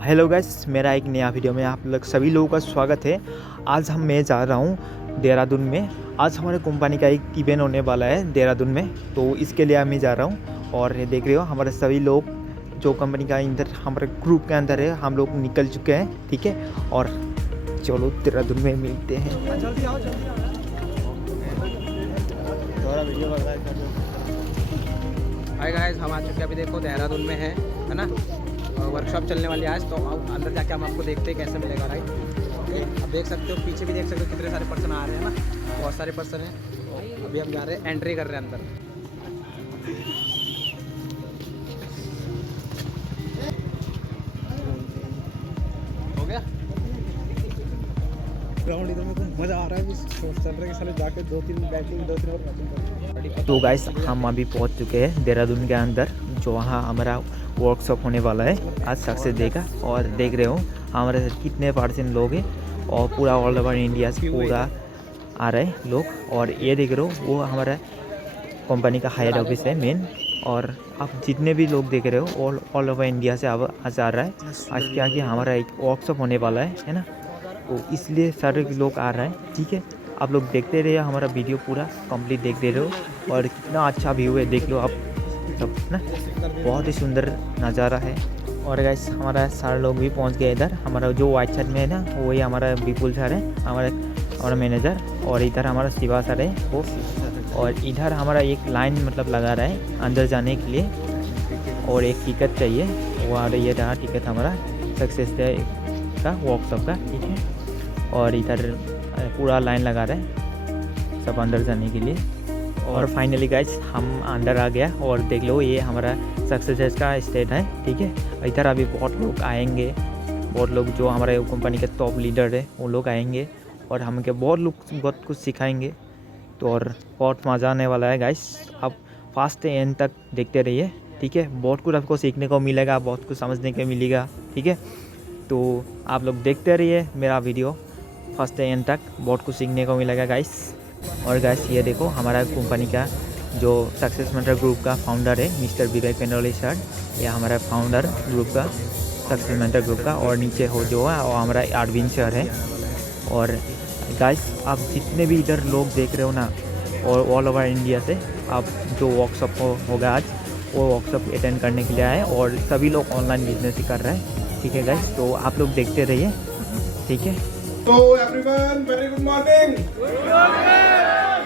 Hello guys, मेरा एक नया वीडियो में आप लोग सभी लोगों का स्वागत है। आज मैं जा रहा हूँ देहरादून में। आज हमारे कंपनी का एक इवेंट होने वाला है देहरादून में, तो इसके लिए मैं जा रहा हूँ। और ये देख रहे हो हमारे सभी लोग जो कंपनी का अंदर हमारे ग्रुप के अंदर है, हम लोग निकल चुके हैं। ठीक है, और चलो देहरादून में मिलते हैं। जल्दी आओ जल्दी आओ। हाय गाइस, हम आ चुके हैं। अभी देखो देहरादून में है ना, वर्कशॉप चलने वाली है आज। तो अंदर जाके हम आपको देखते हैं कैसे मिलेगा राइड। अब देख सकते हो, पीछे भी देख सकते हो कितने सारे पर्सन आ रहे हैं ना, बहुत सारे पर्सन हैं। तो अभी हम जा रहे हैं, एंट्री कर रहे हैं अंदर। हो गया ग्राउंड इधर में तो मज़ा आ रहा है। चल रहे हैं साले, जाके दो तीन और तो गाइस हम अभी पहुंच चुके हैं देहरादून के अंदर, जो वहाँ हमारा वर्कशॉप होने वाला है आज सक्सेस डे का। और देख रहे हो हमारे कितने % लोग हैं, और पूरा ऑल ओवर इंडिया से पूरा आ रहे हैं लोग। और ये देख रहे हो वो हमारा कंपनी का हेड ऑफिस है मेन। और आप जितने भी लोग देख रहे हो ऑल ओवर इंडिया से अब आज आ रहा है। आज क्या कि हमारा एक वर्कशॉप होने वाला है ना, तो इसलिए सारे लोग आ रहे हैं। ठीक है, आप लोग देखते रहिए, हमारा वीडियो पूरा कंप्लीट देखते रहो। और कितना अच्छा व्यू है देख लो आप सब ना, बहुत ही सुंदर नज़ारा है। और गाइस हमारा सारे लोग भी पहुंच गए इधर। हमारा जो वाइट शर्ट में है ना, वही हमारा विपुल सर है, हमारा मैनेजर। और इधर हमारा शिवा सर है वो। और इधर हमारा एक लाइन मतलब लगा रहा है अंदर जाने के लिए, और एक टिकट चाहिए। वो आ रही है रहा टिकट हमारा सक्सेस डे का वर्कशॉप का। ठीक है, और इधर पूरा लाइन लगा रहा है सब अंदर जाने के लिए। और फाइनली गाइस हम अंदर आ गया। और देख लो ये हमारा सक्सेस का स्टेट है। ठीक है, इधर अभी बहुत लोग आएंगे, बहुत लोग जो हमारे कंपनी के टॉप लीडर है वो लोग आएंगे, और हमके बहुत कुछ सिखाएंगे। तो और बहुत मज़ा आने वाला है गाइस, आप फास्ट एंड तक देखते रहिए। ठीक है, बहुत कुछ आपको सीखने को मिलेगा, बहुत कुछ समझने को मिलेगा। ठीक है, तो आप लोग देखते रहिए मेरा वीडियो फर्स्ट एंड तक, बहुत कुछ सीखने को मिलेगा गाइस। और गाइस ये देखो हमारा कंपनी का जो सक्सेस मेंटर ग्रुप का फाउंडर है मिस्टर विवेक पेंडोली सर, ये हमारा फाउंडर ग्रुप का सक्सेस मेंटर ग्रुप का। और नीचे हो जो है वो हमारा अरविंद सर है। और गाइस आप जितने भी इधर लोग देख रहे हो ना, और ऑल ओवर इंडिया से आप जो वर्कशॉप होगा आज, वो वर्कशॉप अटेंड करने के लिए आए। और सभी लोग ऑनलाइन बिजनेस ही कर रहे हैं। ठीक है गाइस, तो आप लोग देखते रहिए। ठीक है, तो एवरीवन वेरी गुड मॉर्निंग।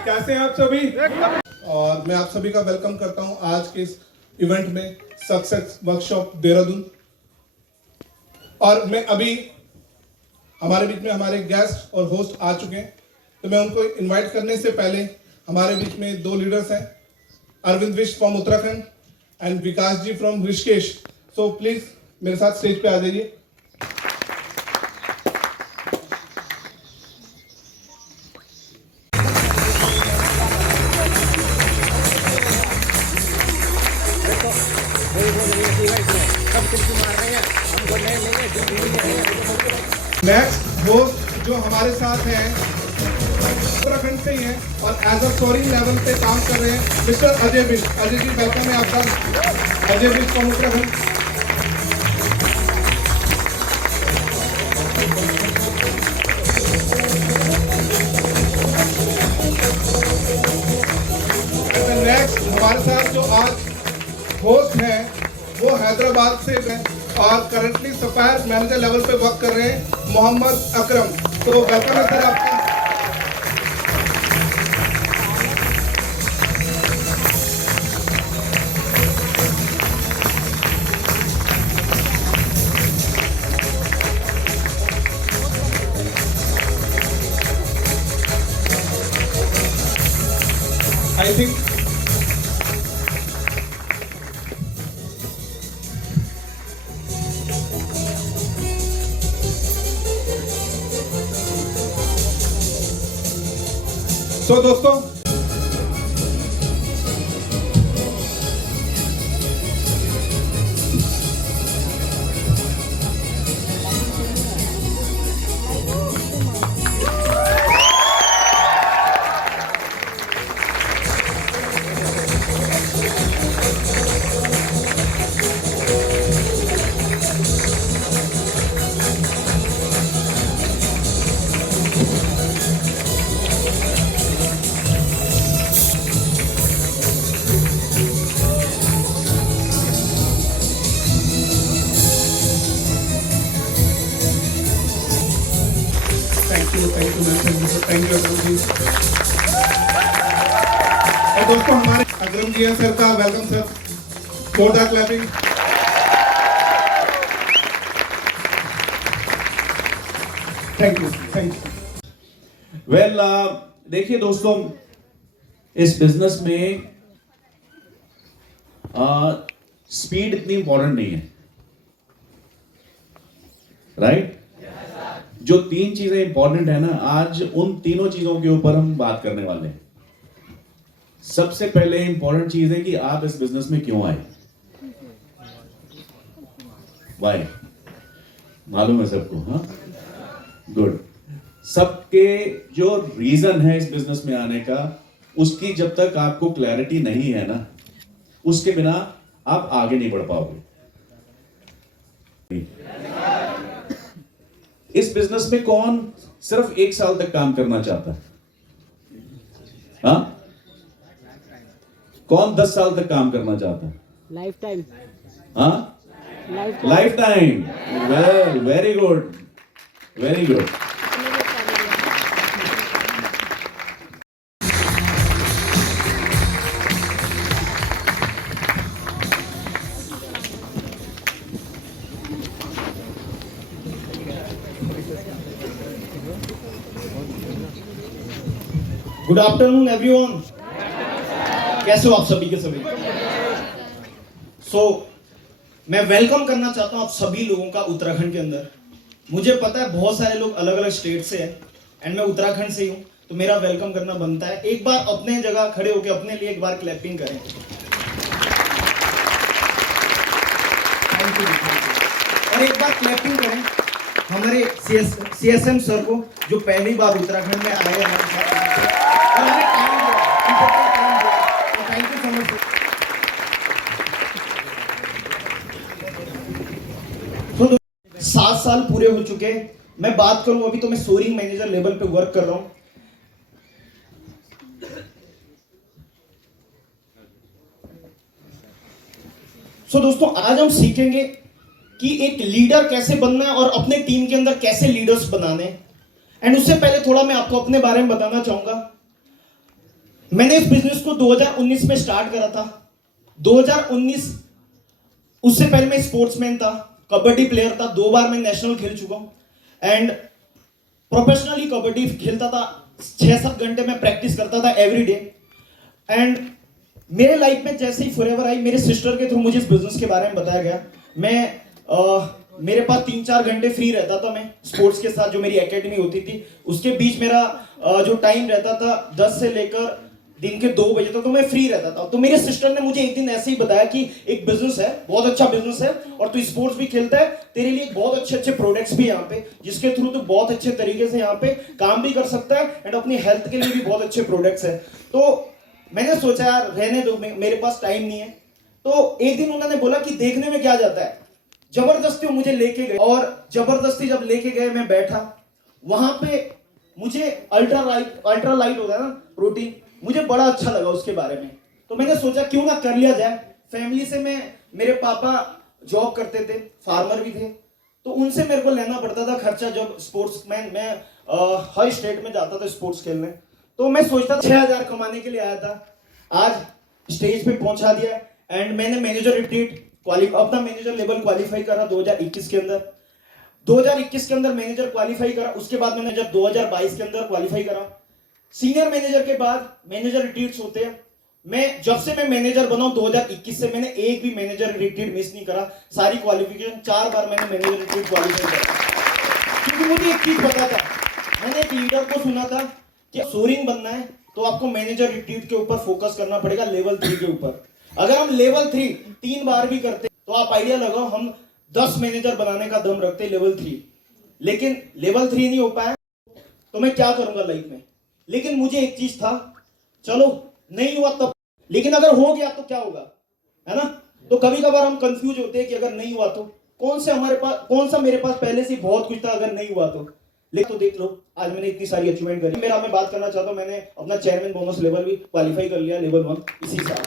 कैसे हैं आप सभी? और मैं आप सभी का वेलकम करता हूं आज के इस इवेंट में, सक्सेस वर्कशॉप देहरादून। और मैं अभी हमारे बीच में हमारे गेस्ट और होस्ट आ चुके हैं, तो मैं उनको इनवाइट करने से पहले हमारे बीच में दो लीडर्स हैं, Arvind Vish from Uttarakhand and Vikas ji from Rishikesh. So please मेरे साथ स्टेज पे आ जाइए। नेक्स्ट होस्ट जो हमारे साथ हैं उत्तराखंड से ही हैं, और एज अ सोरिंग लेवल पे काम कर रहे हैं, mister Ajay wish. Ajay ji welcome है आपका। Ajay wish from Uttarakhand. Next हमारे साथ जो आज होस्ट हैं वो हैदराबाद से हैं और करंटली सप्लायर मैनेजर लेवल पे वर्क कर रहे हैं, मोहम्मद अकरम। तो वेलकम है सर आपका। आई थिंक तो दोस्तों thank you ma'am, thank you Agram ji. और दोस्तों हमारे अग्रम जी सर का वेलकम सर, जोरदार clapping. Thank you, thank you. Well देखिए दोस्तों, इस बिजनेस में स्पीड इतनी इंपॉर्टेंट नहीं है, राइट? जो 3 चीजें इंपॉर्टेंट है ना, आज उन तीनों चीजों के ऊपर हम बात करने वाले हैं। सबसे पहले इंपॉर्टेंट चीज है कि आप इस बिजनेस में क्यों आए। वाई मालूम है सबको? हाँ, गुड। सबके जो रीजन है इस बिजनेस में आने का, उसकी जब तक आपको क्लैरिटी नहीं है ना, उसके बिना आप आगे नहीं बढ़ पाओगे। इस बिजनेस में कौन सिर्फ 1 साल तक काम करना चाहता है? हाँ? कौन 10 साल तक काम करना चाहता है? Lifetime. हाँ, lifetime. Well, very good, very good. Good afternoon everyone, कैसे हो आप सभी के सभी? मैं वेलकम करना चाहता हूं आप सभी लोगों का उत्तराखंड के अंदर। मुझे पता है बहुत सारे लोग अलग अलग स्टेट से हैं एंड मैं उत्तराखंड से ही हूं, तो मेरा वेलकम करना बनता है। एक बार अपने जगह खड़े होकर अपने लिए एक बार क्लैपिंग करें। Thank you. और एक बार क्लैपिंग करें हमारे CSM सर को, जो पहली बार उत्तराखंड में आए हमारे साथ और हमें टाइम दिया। Thank you so much. तो 7 साल पूरे हो चुके। मैं बात करूं अभी तो मैं सोरिंग मैनेजर लेवल पे वर्क कर रहा हूं। दोस्तों आज हम सीखेंगे कि एक लीडर कैसे बनना है और अपने टीम के अंदर कैसे लीडर्स बनाने। एंड उससे पहले थोड़ा मैं आपको अपने बारे में बताना चाहूंगा। मैंने इस बिजनेस को 2019 में स्टार्ट करा था। 2019, उससे पहले मैं स्पोर्ट्समैन था, कबड्डी प्लेयर था, 2 बार मैं नेशनल खेल चुका हूं एंड प्रोफेशनली कबड्डी खेलता था। 6-7 घंटे मैं प्रैक्टिस करता था एवरी डे। एंड मेरे लाइफ में जैसे ही फॉरएवर आई, मेरे सिस्टर के थ्रू मुझे इस बिजनेस के बारे में बताया गया। मेरे पास 3-4 घंटे फ्री रहता था। मैं स्पोर्ट्स के साथ जो मेरी एकेडमी होती थी उसके बीच मेरा जो टाइम रहता था 10 से लेकर दिन के 2 बजे तक, तो मैं फ्री रहता था। तो मेरे सिस्टर ने मुझे एक दिन ऐसे ही बताया कि एक बिजनेस है, बहुत अच्छा बिजनेस है और तू स्पोर्ट्स भी खेलता है, तेरे लिए बहुत अच्छे अच्छे प्रोडक्ट्स भी यहाँ पे, जिसके थ्रू तू बहुत अच्छे तरीके से यहाँ पे काम भी कर सकता है एंड अपनी हेल्थ के लिए भी बहुत अच्छे प्रोडक्ट्स है। तो मैंने सोचा यार रहने दो, मेरे पास टाइम नहीं है। तो एक दिन उन्होंने बोला कि देखने में क्या जाता है। जबरदस्ती मुझे लेके गए और जबरदस्ती जब लेके गए मैं बैठा, वहां पे मुझे अल्ट्रा लाइट होता है ना प्रोटीन, मुझे बड़ा अच्छा लगा उसके बारे में। तो मैंने सोचा क्यों ना कर लिया जाए। फैमिली से मेरे पापा जॉब करते थे, फार्मर भी थे, तो उनसे मेरे को लेना पड़ता था खर्चा। जब स्पोर्ट्समैन मैं हर स्टेट में जाता था स्पोर्ट्स खेलने, तो मैं सोचता 6000 कमाने के लिए आया था। आज स्टेज पे पहुंचा दिया एंड मैंने मैनेजर रिट्रीट अपना मैनेजर लेवल क्वालिफाई करा 2021 के अंदर। 2021 के अंदर मैनेजर क्वालिफाई करा। उसके बाद मैंने जब 2022 के अंदर क्वालिफाई करा, सीनियर मैनेजर के बाद मैनेजर रिट्रीट्स होते हैं। जब से मैं मैनेजर बना 2021 से मैंने एक भी मैनेजर रिट्रीट मिस नहीं करा। सारी क्वालिफिकेशन 4 बार मैंने मैनेजर रिट्रीट क्वालिफाई करा। क्योंकि मुझे एक चीज पता था, मैंने एक लीडर को सुना था कि सोरिंग बनना है तो आपको मैनेजर रिट्रीट के ऊपर फोकस करना पड़ेगा, लेवल 3 के ऊपर। अगर हम लेवल 3 3 बार भी करते तो आप आइडिया लगाओ, हम 10 मैनेजर बनाने का दम रखते लेवल 3। लेकिन लेवल 3 नहीं हो पाया तो मैं क्या करूंगा लाइफ में। लेकिन मुझे एक चीज था, चलो नहीं हुआ तब, लेकिन अगर हो गया तो क्या होगा, है ना। तो कभी कभार हम कंफ्यूज होते हैं कि अगर नहीं हुआ तो कौन सा मेरे पास पहले से बहुत कुछ था, अगर नहीं हुआ तो। लेकिन तो देख लो आज मैंने इतनी सारी अचीवमेंट करी। मैं बात करना चाहता हूं, मैंने अपना चेयरमैन बोनस लेवल भी क्वालिफाई कर लिया, लेवल 1 इसी साल।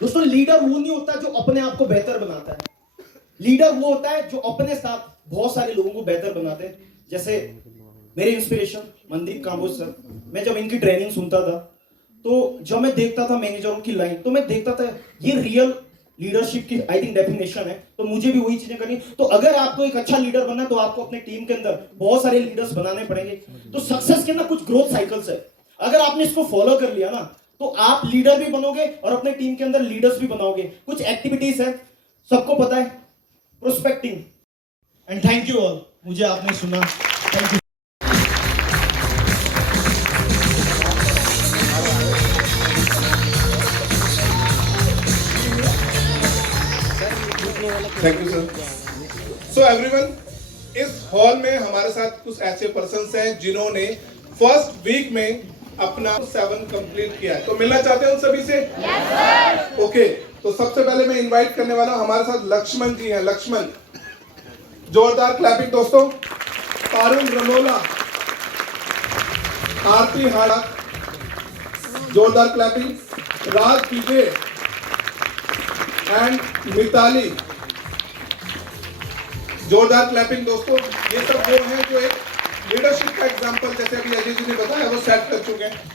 दोस्तों लीडर वो नहीं होता जो अपने आप को बेहतर बनाता है, लीडर वो होता है जो अपने साथ बहुत सारे लोगों को बेहतर बनाते हैं। जैसे मेरे इंस्पिरेशन मनदीप कांबोज सर, मैं जब इनकी ट्रेनिंग सुनता था तो जब मैं देखता था मैनेजरों की लाइन, तो मैं देखता था ये रियल लीडरशिप की आई थिंक डेफिनेशन है। तो मुझे भी वही चीजें करनी। तो अगर आपको एक अच्छा लीडर बनना है तो आपको अपने टीम के अंदर बहुत सारे लीडर्स बनाने पड़ेंगे। तो सक्सेस के अंदर कुछ ग्रोथ साइकिल्स है, अगर आपने इसको फॉलो कर लिया ना तो आप लीडर भी बनोगे और अपने टीम के अंदर लीडर्स भी बनाओगे। कुछ एक्टिविटीज है, सबको पता है, prospecting and thank you all, मुझे आपने सुना, thank you. Thank you sir. So everyone, इस हॉल में हमारे साथ कुछ ऐसे पर्सन्स हैं जिन्होंने फर्स्ट वीक में अपना 7 कंप्लीट किया है। तो मिलना चाहते हैं उन सभी से? Yes sir. ओके, तो सबसे पहले मैं इनवाइट करने वाला हूं, हमारे साथ लक्ष्मण जी हैं। लक्ष्मण, जोरदार क्लैपिंग दोस्तों। पारुल रमोला, आरती हाड़ा, जोरदार क्लैपिंग। राज विजय एंड मिताली, जोरदार क्लैपिंग दोस्तों। ये सब वो हैं जो एक लीडरशिप का एग्जांपल, जैसे अभी अजय जी ने बताया, वो सेट कर चुके हैं।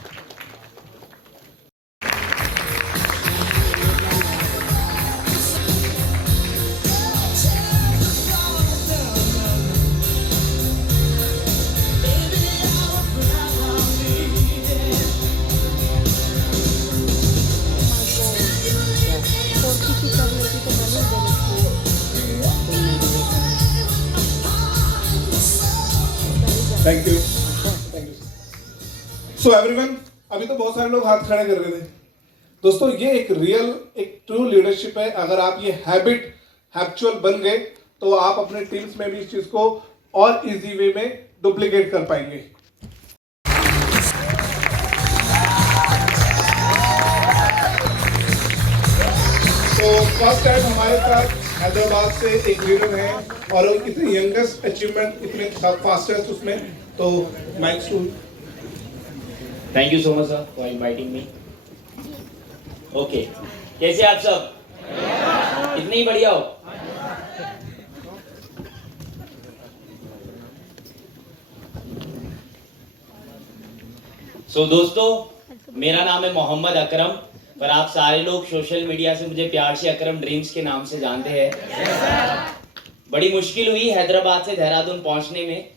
Thank you, thank you. So everyone, अभी तो बहुत सारे लोग हाथ खड़े कर रहे थे दोस्तों। ये एक रियल, एक ट्रू लीडरशिप है। अगर आप ये हैबिट हैबिचुअल बन गए तो आप अपने टीम्स में भी इस चीज को और इजी वे में डुप्लीकेट कर पाएंगे। तो फर्स्ट टाइम हमारे साथ हैदराबाद से एक लीडर है और इतनी यंगेस्ट अचीवमेंट, इतने फास्टेस्ट उसमें। तो mic two. Thank you so much sir for inviting me. Okay, कैसे आप सब? इतने ही बढ़िया हो? सो दोस्तों, मेरा नाम है मोहम्मद अकरम, पर आप सारे लोग सोशल मीडिया से मुझे प्यार से अकरम ड्रीम्स के नाम से जानते हैं। बड़ी मुश्किल हुई हैदराबाद से देहरादून पहुंचने में,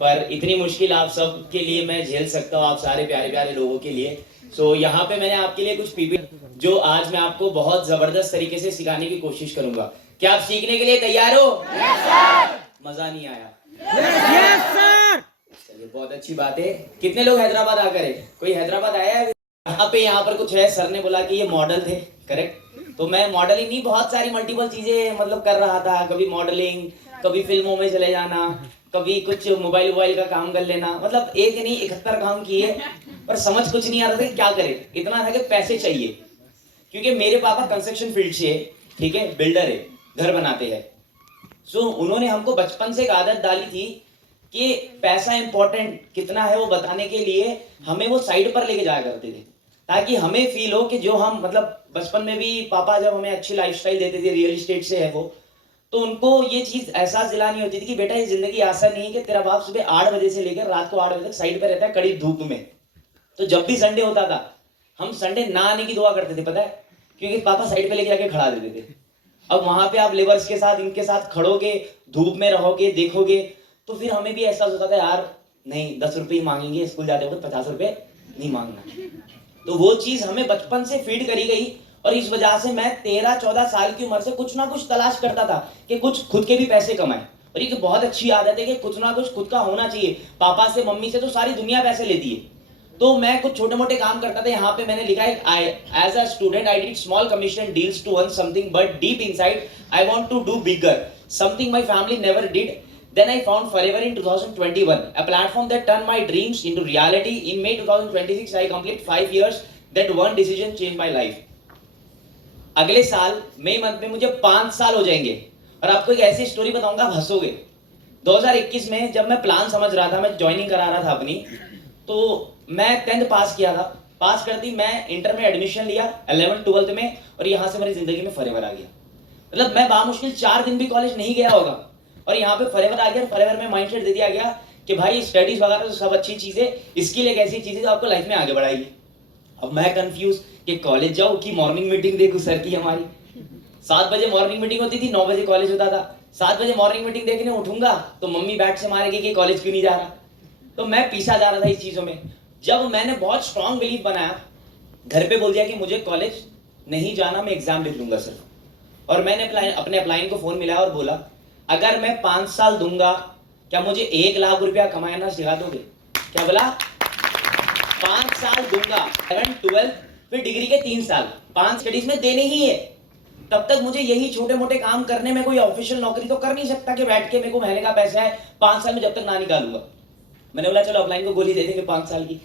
पर इतनी मुश्किल आप सब के लिए मैं झेल सकता हूँ, आप सारे प्यारे प्यारे लोगों के लिए। सो यहाँ पे मैंने आपके लिए कुछ पीपी जो आज मैं आपको बहुत जबरदस्त तरीके से सिखाने की कोशिश करूंगा। क्या आप सीखने के लिए तैयार हो? Yes sir. मजा नहीं आया? Yes sir. चलिए, बहुत अच्छी बात है। कितने लोग हैदराबाद आकर है? कोई हैदराबाद आया है? यहाँ पर कुछ है, सर ने बोला कि ये मॉडल थे, करेक्ट? तो मैं मॉडलिंग नहीं, बहुत सारी मल्टीपल चीजें मतलब कर रहा था। कभी मॉडलिंग, कभी फिल्मों में चले जाना, कभी कुछ मोबाइल का काम कर लेना, मतलब एक नहीं 71 काम किए, पर समझ कुछ नहीं आ रहा था कि क्या करें। इतना था कि पैसे चाहिए, क्योंकि मेरे पापा कंस्ट्रक्शन फील्ड से है, ठीक है, बिल्डर है, घर बनाते हैं। सो उन्होंने हमको बचपन से एक आदत डाली थी कि पैसा इंपॉर्टेंट कितना है वो बताने के लिए हमें वो साइड पर लेके जाया करते थे, ताकि हमें फील हो कि जो हम मतलब बचपन में भी पापा जब हमें अच्छी लाइफस्टाइल देते थे, रियल एस्टेट से है वो, तो उनको ये चीज एहसास दिलानी होती थी कि बेटा ये जिंदगी आसान नहीं है कि तेरा बाप सुबह 8 बजे से लेकर रात को 8 बजे तक साइड पे रहता है कड़ी धूप में। तो जब भी संडे होता था हम संडे ना आने की दुआ करते थे, पता है, क्योंकि पापा साइड पे लेके आके खड़ा देते थे। अब वहां पे आप लेबर्स के साथ, इनके साथ खड़ोगे, धूप में रहोगे, देखोगे, तो फिर हमें भी एहसास होता था यार नहीं 10 रुपये मांगेंगे, स्कूल जाते वक्त 50 रुपये नहीं मांगना। तो वो चीज हमें बचपन से फीड करी गई, और इस वजह से मैं 13-14 साल की उम्र से कुछ ना कुछ तलाश करता था कि कुछ खुद के भी पैसे कमाएं। और ये बहुत अच्छी आदत है कि कुछ ना कुछ खुद का होना चाहिए। पापा से, मम्मी से तो सारी दुनिया पैसे लेती है, तो मैं कुछ छोटे मोटे काम करता था। यहाँ पे मैंने लिखा है, as a student I did small commission deals to earn something, but deep inside I want to do bigger, something my family never did. Then I found Forever in 2021, a platform that turned my dreams into reality. In May 2026, I complete 5 years. That one decision changed my life. अगले साल मई month में मुझे 5 साल हो जाएंगे, और आपको एक ऐसी स्टोरी बताऊंगा, आप हंसोगे। 2021 में जब मैं प्लान समझ रहा था, मैं ज्वाइनिंग करा रहा था अपनी, तो मैं 10th पास किया था। पास करती मैं इंटर में एडमिशन लिया 11th 12th में, और यहाँ से मेरी जिंदगी में फॉरएवर आ गया। मतलब मैं बामुश्किल 4 दिन भी कॉलेज नहीं गया होगा, और यहाँ पे फॉरएवर आ गया, फॉरएवर में माइंडसेट दे दिया गया कि भाई स्टडीज वगैरह तो सब अच्छी चीज़ है, स्किल एक ऐसी चीज़ है जो आपको लाइफ में आगे बढ़ाएगी। अब मैं कंफ्यूज कि कॉलेज जाऊँ कि मॉर्निंग मीटिंग देखूँ सर की हमारी। 7 बजे मॉर्निंग मीटिंग होती थी, 9 बजे कॉलेज होता था। 7 बजे मॉर्निंग मीटिंग देखने उठूंगा तो मम्मी बैठ से मारेगी कि कॉलेज क्यों नहीं जा रहा। तो मैं पीछा जा रहा था इस चीज़ों में। जब मैंने बहुत स्ट्रांग बिलीफ बनाया, घर पे बोल दिया कि मुझे कॉलेज नहीं जाना, मैं एग्जाम लिख लूंगा सिर्फ, और मैंने अपने अपलाइन को फोन मिलाया और बोला अगर मैं 5 साल दूंगा क्या मुझे 1 लाख रुपया कमाना सिखा दोगे? क्या बोला? 5 साल दूंगा, 11, 12 फिर डिग्री के 3 साल, 5 स्टडीज में देने ही है। तब तक मुझे यही छोटे मोटे काम करने में, कोई ऑफिशियल नौकरी तो कर नहीं सकता कि बैठ के मेरे को महीने का पैसा है 5 साल में जब तक ना निकालूंगा। मैंने बोला चलो अपलाइन को गोली दे देंगे 5 साल की।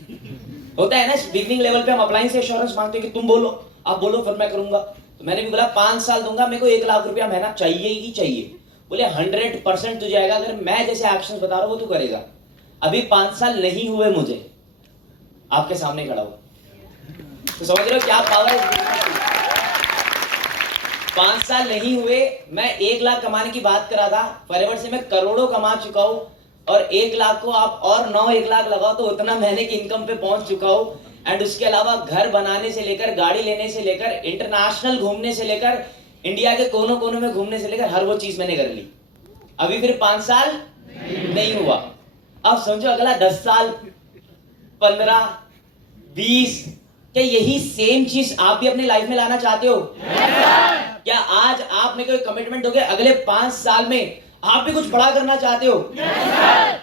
होता है ना बिगनिंग लेवल पे हम अपलाइन से एश्योरेंस मांगते हैं कि तुम बोलो, आप बोलो फिर मैं करूंगा। तो मैंने भी बोला 5 साल दूंगा, मेरे को 1 लाख रुपया महीना चाहिए ही चाहिए। बोले 100% तुझे आएगा, अगर मैं जैसे एक्शंस बता रहा हूँ वो तू करेगा। अभी 5 साल नहीं हुए मुझे, आपके सामने खड़ा हुआ, तो समझ रहे हो क्या पावर है। 5 साल नहीं हुए, मैं 1 लाख कमाने की बात करा था, फॉरएवर से मैं करोड़ों कमा चुका हूं, और 1 लाख को आप और 1 लाख लगाओ तो उतना महीने की इनकम पे पहुंच चुका हूं। एंड उसके अलावा घर बनाने से लेकर, गाड़ी लेने से लेकर, इंटरनेशनल घूमने से लेकर, इंडिया के कोनों कोनों में घूमने से लेकर हर वो चीज मैंने कर ली। अभी फिर 5 साल नहीं हुआ, अब समझो अगला 10 साल, 15, 20, क्या यही सेम चीज आप भी अपनी लाइफ में लाना चाहते हो? क्या आज आप में कोई कमिटमेंट दोगे अगले 5 साल में आप भी कुछ बड़ा करना चाहते हो?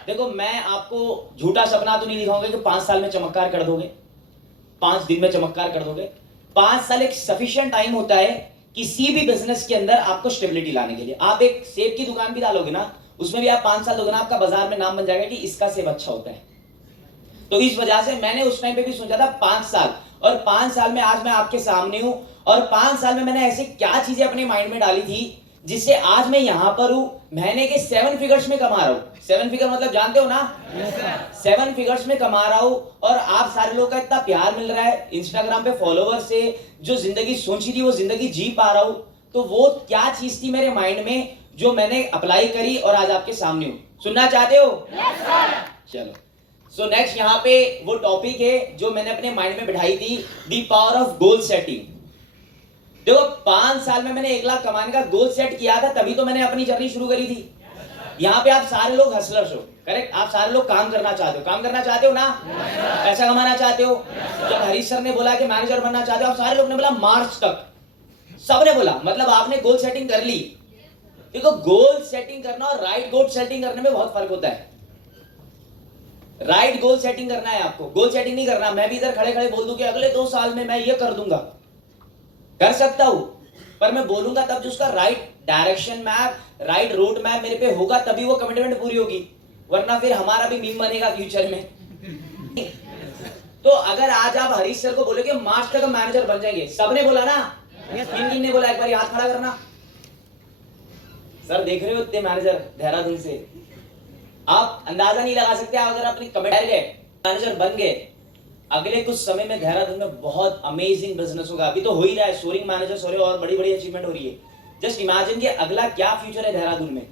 देखो मैं आपको झूठा सपना तो नहीं दिखाऊंगा कि 5 साल में चमत्कार कर दोगे, 5 दिन में चमत्कार कर दोगे। 5 साल एक सफिशिएंट टाइम होता है किसी भी बिजनेस के अंदर आपको स्टेबिलिटी लाने के लिए। आप एक सेब की दुकान भी डालोगे ना, उसमें भी आप 5 साल दोगे ना, आपका बाजार में नाम बन जाएगा कि इसका सेब अच्छा होता है। तो इस वजह से मैंने उस टाइम पे भी सोचा था 5 साल, और 5 साल में आज मैं आपके सामने हूं, और 5 साल में मैंने ऐसी क्या चीजें अपने माइंड में डाली थी जिससे आज मैं यहां पर हूं, महीने के 7 फिगर्स में कमा रहा हूं। 7 फिगर मतलब जानते हो ना? 7 फिगर्स में कमा रहा हूं, और आप सारे लोग का इतना प्यार मिल रहा है इंस्टाग्राम पे फॉलोवर से, जो जिंदगी सोची थी वो जिंदगी जी पा रहा हूं। तो वो क्या चीज थी मेरे माइंड में जो मैंने अप्लाई करी और आज आपके सामने हूं? सुनना चाहते हो? चलो, सो नेक्स्ट यहाँ पे वो टॉपिक है जो मैंने अपने माइंड में बिठाई थी, the power of goal setting. देखो 5 साल में मैंने 1 लाख कमाने का गोल सेट किया था, तभी तो मैंने अपनी जर्नी शुरू करी थी। यहाँ पे आप सारे लोग हसलर्स हो, करेक्ट? आप सारे लोग काम करना चाहते हो, काम करना चाहते हो ना? पैसा कमाना चाहते हो। जब हरीश सर ने बोला कि मैनेजर बनना चाहते हो, आप सारे लोग ने बोला मार्च तक, सबने बोला, मतलब आपने गोल सेटिंग कर ली। देखो गोल सेटिंग करना और राइट गोल सेटिंग करने में बहुत फर्क होता है। राइट गोल सेटिंग करना है आपको, गोल सेटिंग नहीं करना। मैं भी इधर खड़े खड़े बोल दूं कि अगले 2 साल में मैं ये कर दूंगा, कर सकता हूं, पर मैं बोलूंगा तब जो उसका right direction map, right road map मेरे पे होगा, तभी वो कमिटमेंट पूरी होगी, वरना फिर हमारा भी मीम बनेगा फ्यूचर में। तो अगर आज आप हरीश सर को बोले कि मार्च तक मैनेजर बन जाएंगे, सबने बोला ना? किन ने बोला? एक बार हाथ खड़ा करना। सर देख रहे हो इतने मैनेजर देहरादून से, आप अंदाजा नहीं लगा सकते। अगर अपनी कमिटमेंट मैनेजर बन गए, अगले कुछ समय में देहरादून में बहुत अमेजिंग बिजनेस होगा। अभी तो हो ही रहा है, सोरिंग मैनेजर्स हो रहे हैं और बड़ी बड़ी अचीवमेंट हो रही है। जस्ट इमेजिन कि अगला क्या फ्यूचर है देहरादून में।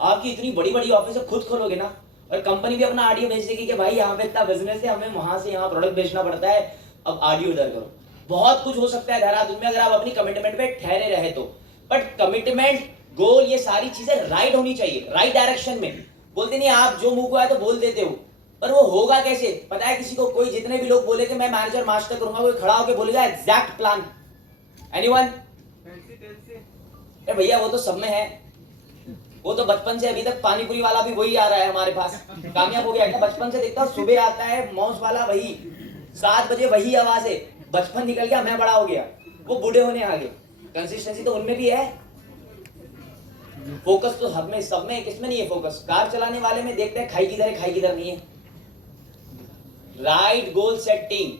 आपकी इतनी बड़ी बड़ी ऑफिस खुद खोलोगे ना, और कंपनी भी अपना ऑडियो भेज देगी कि भाई यहाँ पे इतना बिजनेस है, हमें वहां से यहाँ प्रोडक्ट बेचना पड़ता है, अब ऑडियो इधर करो। बहुत कुछ हो सकता है देहरादून में अगर आप अपनी कमिटमेंट पे ठहरे रहे तो। बट कमिटमेंट, गोल, ये सारी चीजें राइट होनी चाहिए, राइट डायरेक्शन में। बोलते नहीं आप जो मुंह को आए तो बोल देते हो, पर वो होगा कैसे? पता है किसी को? कोई जितने भी लोग बोले कि मैं मैनेजर मास्टर करूंगा, कोई खड़ा होकर बोलेगा एग्जैक्ट प्लान? एनीवन? भैया वो तो सब में है, वो तो बचपन से अभी तक पानीपुरी वाला भी वही आ रहा है हमारे पास, कामयाब हो गया क्या? बचपन से देखता हूँ, सुबह आता है मौज वाला वही, 7 बजे वही आवाज है। बचपन निकल गया, मैं बड़ा हो गया, वो बूढ़े होने आ गए। कंसिस्टेंसी तो उनमें भी है, फोकस तो हम में, सब में, किसमें नहीं है फोकस? कार चलाने वाले में देखते हैं खाई किधर है, खाई किधर नहीं है। राइट गोल सेटिंग,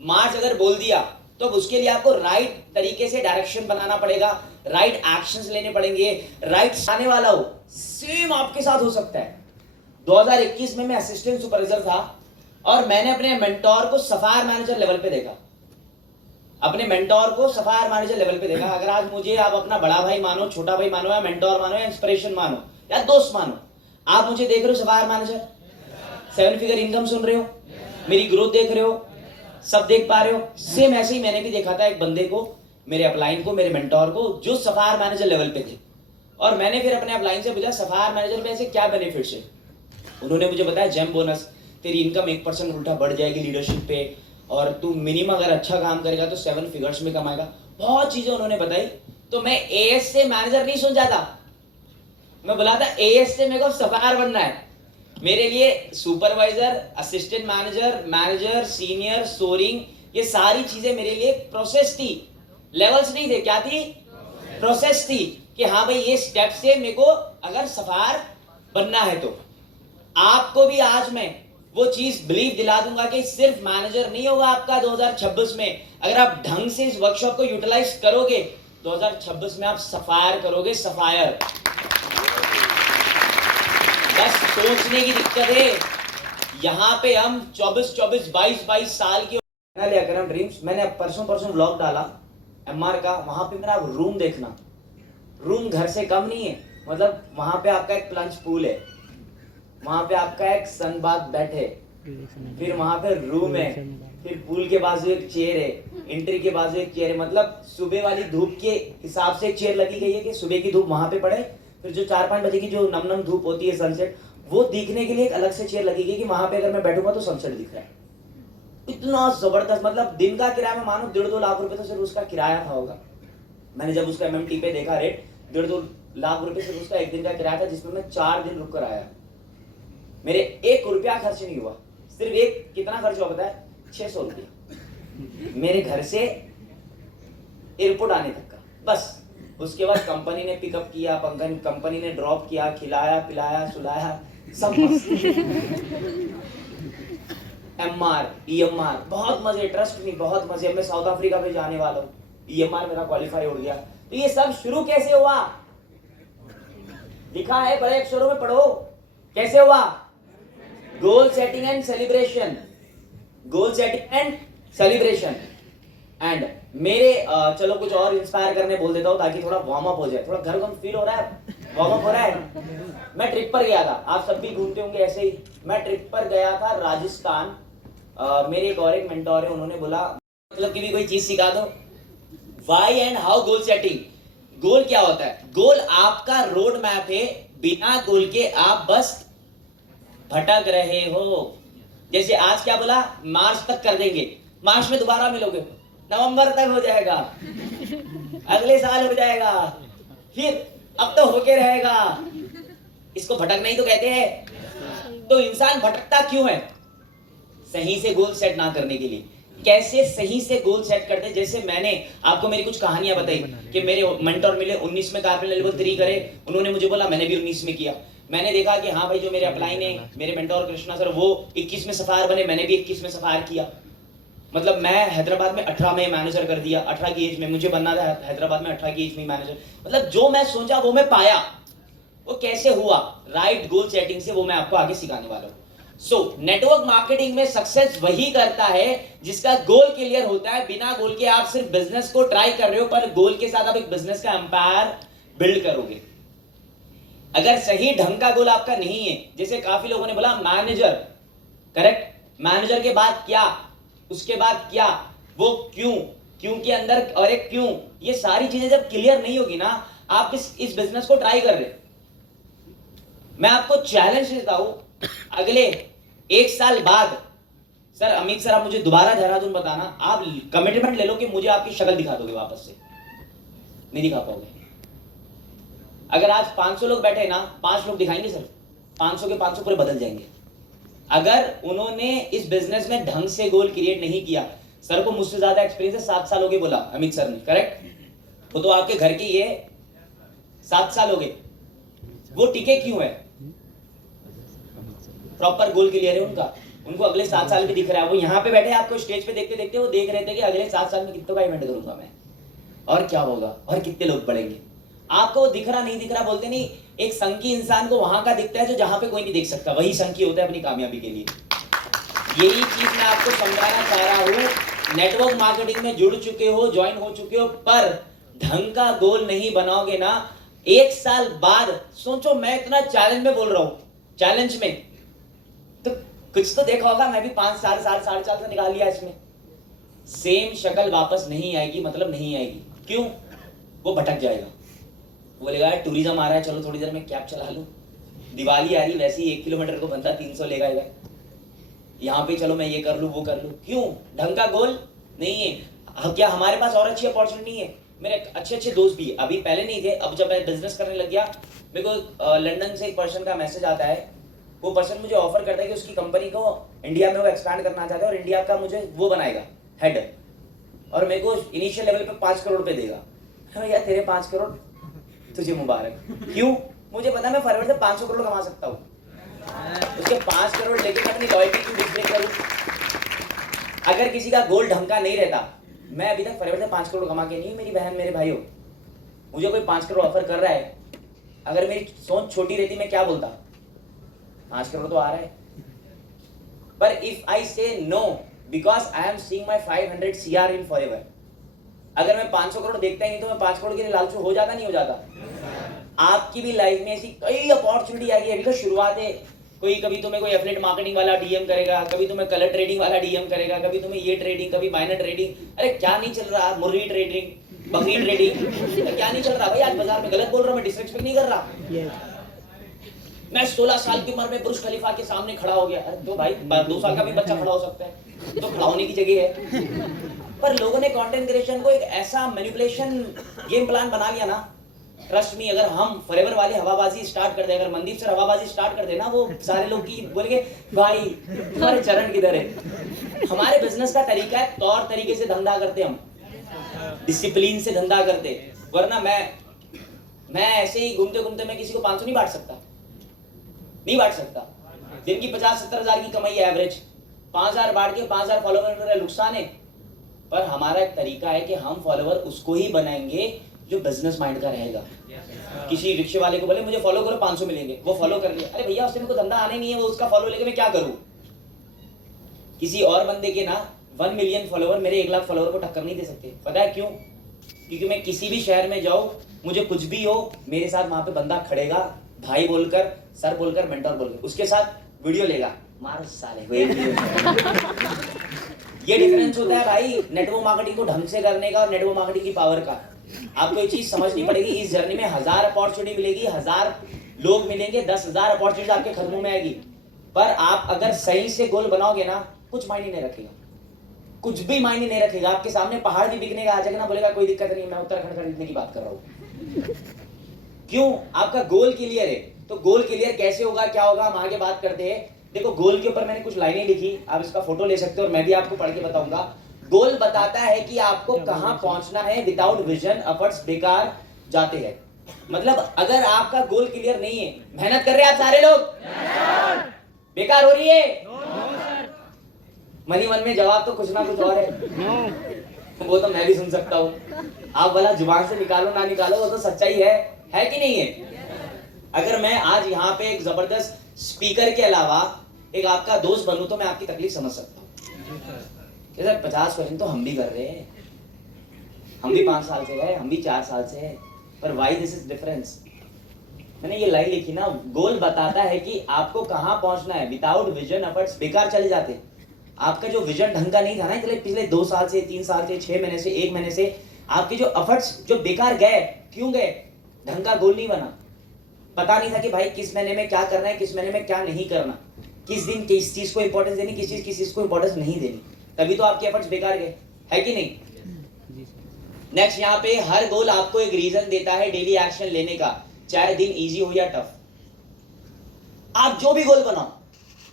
मार्च अगर बोल दिया तो उसके लिए आपको राइट तरीके से डायरेक्शन बनाना पड़ेगा, राइट एक्शंस लेने पड़ेंगे, राइट आने वाला हो। सेम आपके साथ हो सकता है। 2021 में मैं असिस्टेंट सुपरवाइजर था और मैंने अपने मेंटोर को सफायर मैनेजर लेवल पे देखा। अपने मेंटोर को सफायर मैनेजर लेवल पे देखा। अगर आज मुझे आप अपना बड़ा भाई मानो, छोटा भाई मानो, या मेंटोर मानो, या इंस्पिरेशन मानो, या दोस्त मानो, आप मुझे देख रहे हो सफायर मैनेजर, 7 फिगर इनकम सुन रहे हो, मेरी ग्रोथ देख रहे हो, सब देख पा रहे हो। सेम ऐसे ही मैंने भी देखा था एक बंदे को, मेरे अपलाइन को, मेरे मेंटोर को, जो सफायर मैनेजर लेवल पे थे। और मैंने फिर अपने अपलाइन से पूछा सफायर मैनेजर में ऐसे क्या बेनिफिट्स है। उन्होंने मुझे बताया जेम बोनस, तेरी इनकम 1% उल्टा बढ़ जाएगी लीडरशिप पे, और तू मिनिमम अगर अच्छा काम करेगा तो 7 फिगर्स में कमाएगा। बहुत चीजें उन्होंने बताई। तो मैं एएस से मैनेजर नहीं सुन जाता, मैं बोला था एएस से मेरे को सफायर बनना है। मेरे लिए supervisor, assistant manager, manager, senior, soaring, ये सारी चीजें मेरे लिए प्रोसेस थी, लेवल्स नहीं थे। क्या थी? प्रोसेस थी कि हाँ भाई ये स्टेप से मेरे को अगर सफायर बनना है। तो आपको भी आज मैं वो चीज बिलीव दिला दूंगा कि सिर्फ मैनेजर नहीं होगा आपका 2026 में। अगर आप ढंग से इस वर्कशॉप को यूटिलाइज करोगे 2026 में आप सफायर करोगे, सफायर। बस सोचने की दिक्कत है। यहाँ पे हम 22 साल की अकरम ड्रीम्स, मैंने परसों व्लॉग डाला एमआर का, वहां पे मेरा रूम देखना। रूम घर से कम नहीं है, मतलब वहां पे आपका एक प्लंज पूल है, वहां पे आपका एक सनबाथ बेड है, फिर वहां पे रूम है, फिर पूल के बाजू एक चेयर है, एंट्री के बाजू एक चेयर है। मतलब सुबह वाली धूप के हिसाब से एक चेयर लगी गई है कि सुबह की धूप वहां पे पड़े, फिर जो 4-5 बजे की जो नम धूप होती है सनसेट, वो दिखने के लिए एक अलग से चेयर लगी गई कि वहां पे अगर मैं बैठूंगा तो सनसेट दिख रहा है। इतना जबरदस्त, मतलब दिन का किराया में मानो 1.5-2 लाख रुपए तो सिर्फ उसका किराया था होगा। मैंने जब उसका MMT पे देखा रेट, 1.5-2 लाख रुपए सिर्फ उसका एक दिन का किराया था, जिसमें मैं 4 दिन रुक कर आया। मेरे 1 रुपया खर्च नहीं हुआ, सिर्फ एक कितना खर्च हुआ पता है? 600 रुपया मेरे घर से एयरपोर्ट आने तक का, बस। उसके बाद कंपनी ने पिकअप किया, कंपनी ने ड्रॉप किया, खिलाया पिलाया सुलाया सब। MR EMR बहुत मजे, ट्रस्ट में बहुत मजे। मैं साउथ अफ्रीका पे जाने वाला हूँ, EMR मेरा क्वालिफाई हो गया। तो ये सब शुरू कैसे हुआ? लिखा है बड़े अक्षरों में, पढ़ो कैसे हुआ। Goal setting and celebration, goal setting and celebration. And मेरे चलो कुछ और इंस्पायर करने बोल देता हूँ ताकि थोड़ा वार्म अप हो जाए, थोड़ा घर को फील हो रहा है, वार्म अप हो रहा है। मैं ट्रिप पर गया था, आप सब भी घूमते होंगे ऐसे ही। मैं ट्रिप पर गया था राजस्थान। मेरे एक और एक मेंटोर है, उन्होंने बोला मतलब कि भी कोई चीज सिखा दो। Why and how goal setting. Goal क्या होता है? गोल आपका रोड मैप है, बिना गोल के आप बस भटक रहे हो। जैसे आज क्या बोला, मार्च तक कर देंगे, मार्च में दोबारा मिलोगे, नवंबर तक हो जाएगा, अगले साल हो जाएगा, फिर अब तो होके रहेगा। इसको भटकना ही तो कहते हैं। तो इंसान भटकता क्यों है? सही से गोल सेट ना करने के लिए। कैसे सही से गोल सेट करते हैं? जैसे मैंने आपको मेरी कुछ कहानियां बताई कि मेरे मेंटर मिले 19 में कारपेंटर लेवल 3 करे, उन्होंने मुझे बोला, मैंने भी 19 में किया। मैंने देखा कि हाँ भाई जो मेरे अपलाइन है, मेरे मेंटर कृष्णा सर, वो 21 में सफायर बने, मैंने भी 21 में सफायर किया। मतलब मैं हैदराबाद में 18 में मैनेजर कर दिया, 18 की एज में मुझे बनना था हैदराबाद में, 18 की एज में मैनेजर। मतलब जो मैं सोचा वो मैं पाया। वो कैसे हुआ? राइट गोल सेटिंग से, वो मैं आपको आगे सिखाने वाला हूँ। सो नेटवर्क मार्केटिंग में सक्सेस वही करता है जिसका गोल क्लियर होता है। बिना गोल के आप सिर्फ बिजनेस को ट्राई कर रहे हो, पर गोल के साथ आप एक बिजनेस का एम्पायर बिल्ड करोगे। अगर सही ढंग का गोल आपका नहीं है, जैसे काफी लोगों ने बोला मैनेजर, करेक्ट, मैनेजर के बाद क्या, उसके बाद क्या, वो क्यों के अंदर और एक क्यों, ये सारी चीजें जब क्लियर नहीं होगी ना, आप इस बिजनेस को ट्राई कर रहे। मैं आपको चैलेंज देता हूं, अगले 1 साल बाद सर अमित सर आप मुझे दोबारा देहरादून बताना, आप कमिटमेंट ले लो कि मुझे आपकी शक्ल दिखा दोगे वापस से। नहीं दिखा पाओगे। अगर आज 500 लोग बैठे ना, 5 लोग दिखाएंगे सर, 500 के 500 पूरे बदल जाएंगे। अगर उन्होंने इस बिजनेस में ढंग से गोल क्रिएट नहीं किया, सर को मुझसे ज्यादा एक्सपीरियंस है, 7 साल हो गए बोला अमित सर ने, करेक्ट। वो तो आपके घर के ये 7 साल हो गए, वो टिके क्यों है? प्रॉपर गोल क्लियर है उनका, उनको अगले 7 साल भी दिख रहा है। वो यहाँ पे बैठे आपको स्टेज पे देखते देखते वो देख रहे थे कि अगले 7 साल में कितनों का इवेंट करूंगा मैं, और क्या होगा, और कितने लोग बढ़ेंगे। आपको दिख रहा नहीं दिख रहा बोलते नहीं, एक संकी इंसान को वहां का दिखता है जो जहां पे कोई नहीं देख सकता, वही संकी होता है अपनी कामयाबी के लिए। यही चीज मैं आपको समझाना चाह रहा हूं नेटवर्क मार्केटिंग में जुड़ चुके हो, ज्वाइन हो चुके हो, पर ढंग का गोल नहीं बनाओगे ना, 1 साल बाद सोचो, मैं इतना चैलेंज में बोल रहा हूं, चैलेंज में तो कुछ तो देखा होगा, मैं भी 5 साल 4 साल से निकाल लिया इसमें, सेम शक्ल वापस नहीं आएगी, मतलब नहीं आएगी। क्यों? वो भटक जाएगा, वो बोलेगा यार टूरिज्म आ रहा है, चलो थोड़ी देर में कैब चला लूं, दिवाली आ रही, वैसे ही 1 किलोमीटर को बंदा 300 लेगा, यहाँ पे चलो मैं ये कर लूं वो कर लूं। क्यों? ढंग का गोल नहीं है। क्या हमारे पास और अच्छी अपॉर्चुनिटी है? मेरे अच्छे दोस्त भी अभी, पहले नहीं थे, अब जब मैं बिजनेस करने लग गया, मेरे को लंदन से एक पर्सन का मैसेज आता है, वो पर्सन मुझे ऑफर करता है कि उसकी कंपनी को इंडिया में वो एक्सपैंड करना चाहता है और इंडिया का मुझे वो बनाएगा हेड, और मेरे को इनिशियल लेवल पे 5 करोड़ रुपए देगा। यार तेरे 5 करोड़ तुझे मुबारक। क्यों? मुझे पता है मैं फरवरी से 500 करोड़ कमा सकता हूँ, उसके 5 करोड़ लेके मैं अपनी लॉयल्टी क्यों डिस्प्ले करूं? अगर किसी का गोल ढंग का नहीं रहता, मैं अभी तक फरवरी से 5 करोड़ कमा के नहीं, मेरी बहन मेरे भाइयों, मुझे कोई 5 करोड़ ऑफर कर रहा है, अगर मेरी सोच छोटी रहती मैं क्या बोलता, 5 करोड़ तो आ रहा है। पर if I say no because I am seeing my 500 CR in forever, अगर मैं 500 करोड़ देखता ही नहीं तो मैं 5 करोड़ के लिए लालचू हो जाता, नहीं हो जाता? आपकी भी लाइफ में ऐसी कई अपॉर्चुनिटी आएगी, अभी तो शुरुआत है। कोई कभी तुम्हें कोई एफिलिएट मार्केटिंग वाला डीएम करेगा, कभी तुम्हें कलर ट्रेडिंग वाला डीएम करेगा, कभी तुम्हें ये ट्रेडिंग, कभी माइनर ट्रेडिंग। अरे क्या नहीं चल रहा, मुर्गी ट्रेडिंग, बकरी ट्रेडिंग, तो क्या नहीं चल रहा भाई? आज बाजार में गलत बोल रहा हूँ, मैं डिसरिस्पेक्ट नहीं कर रहा। मैं 16 साल की उम्र में बुर्ज खलीफा के सामने खड़ा हो गया। अरे तो भाई 2 साल का भी बच्चा खड़ा हो सकता है, तो खड़ा होने की जगह है। पर लोगों ने कंटेंट क्रिएशन को एक ऐसा मैनिपुलेशन गेम प्लान बना लिया ना, ट्रस्ट मी, अगर हम फॉरएवर वाली हवाबाजी स्टार्ट कर दे, अगर मनदीप सर हवाबाजी स्टार्ट कर दे ना, वो सारे लोग की बोलेंगे भाई तुम्हारे चरण किधर है। हमारे बिजनेस का तरीका है, तौर तरीके से धंधा करते हम, डिसिप्लिन से धंधा करते, वरना मैं ऐसे ही घूमते घूमते मैं किसी को 500 नहीं बांट सकता, नहीं बांट सकता। दिन की 50-70 हजार की कमाई है एवरेज, 5000 बांट के 5000 फॉलोवर मेरा नुकसान है। पर हमारा एक तरीका है कि हम फॉलोवर उसको ही बनाएंगे जो बिजनेस माइंड का रहेगा। किसी रिक्शे वाले को बोले मुझे फॉलो करो 500 मिलेंगे, वो फॉलो कर लिया, अरे भैया उससे मेरे को धंधा आने नहीं है, वो उसका फॉलो लेके मैं क्या करूं? किसी और बंदे के ना 1 मिलियन फॉलोवर मेरे 1 लाख फॉलोवर को टक्कर नहीं दे सकते। पता है क्यों? क्योंकि मैं किसी भी शहर में जाऊं, मुझे कुछ भी हो, मेरे साथ वहां पे बंदा खड़ेगा, भाई बोलकर, सर बोलकर, मेंटर बोलकर, उसके साथ वीडियो लेगा, मारो साले को एक ये डिफरेंस होता है भाई नेटवर्क मार्केटिंग को ढंग से करने का और नेटवर्क मार्केटिंग की पावर का। आपको ये चीज समझनी पड़ेगी, इस जर्नी में 1000 अपॉर्चुनिटी मिलेगी, 1000 लोग मिलेंगे, 10,000 अपॉर्चुनिटी आपके खत्म में आएगी। पर आप अगर सही से गोल बनाओगे ना, कुछ मायने नहीं रखेगा, कुछ भी मायने नहीं रखेगा। आपके सामने पहाड़ भी बिकने का आ जाएगा ना, बोलेगा कोई दिक्कत नहीं, मैं उत्तराखंड खरीदने की बात कर रहा हूँ। क्यों? आपका गोल क्लियर है। तो गोल क्लियर कैसे होगा, क्या होगा, हम आगे बात करते हैं। देखो गोल के ऊपर मैंने कुछ लाइनें लिखी, आप इसका फोटो ले सकते हो और मैं भी आपको पढ़ के बताऊंगा। गोल बताता है कि आपको कहां पहुंचना है, विदाउट विजन एफर्ट्स बेकार जाते हैं। मतलब अगर आपका गोल क्लियर नहीं है, मेहनत कर रहे हैं आप सारे लोग, बेकार हो रही है। मनी मन में जवाब तो कुछ ना कुछ और है, वो तो मैं भी सुन सकता हूं। आप वाला जुबान से निकालो ना निकालो, वो तो सच्चाई है कि नहीं है? अगर मैं आज यहाँ पे एक जबरदस्त स्पीकर के अलावा एक आपका दोस्त बनूं तो मैं आपकी तकलीफ समझ सकता हूँ कि सर 50% तो हम भी कर रहे हैं, हम भी 5 साल से गए, हम भी 4 साल से है, पर व्हाई दिस इज डिफरेंस? मैंने ये लाइन लिखी ना, गोल बताता है कि आपको कहाँ पहुंचना है, विदाउट विजन एफर्ट्स बेकार चले जाते। आपका जो विजन ढंग का नहीं था ना, पिछले 2 साल से, 3 साल से, 6 महीने से, 1 महीने से आपके जो एफर्ट्स जो बेकार गए, क्यों गए? ढंग का गोल नहीं बना, पता नहीं था कि भाई किस महीने में क्या करना है, किस महीने में क्या नहीं करना, किस दिन किस चीज को इंपॉर्टेंस देनी, किस चीज को इंपॉर्टेंस नहीं देनी, तभी तो आपके एफर्ट्स बेकार गए, है कि नहीं? नेक्स्ट यहाँ पे हर गोल आपको एक रीजन देता है डेली एक्शन लेने का, चाहे दिन इजी हो या टफ। आप जो भी गोल बनाओ,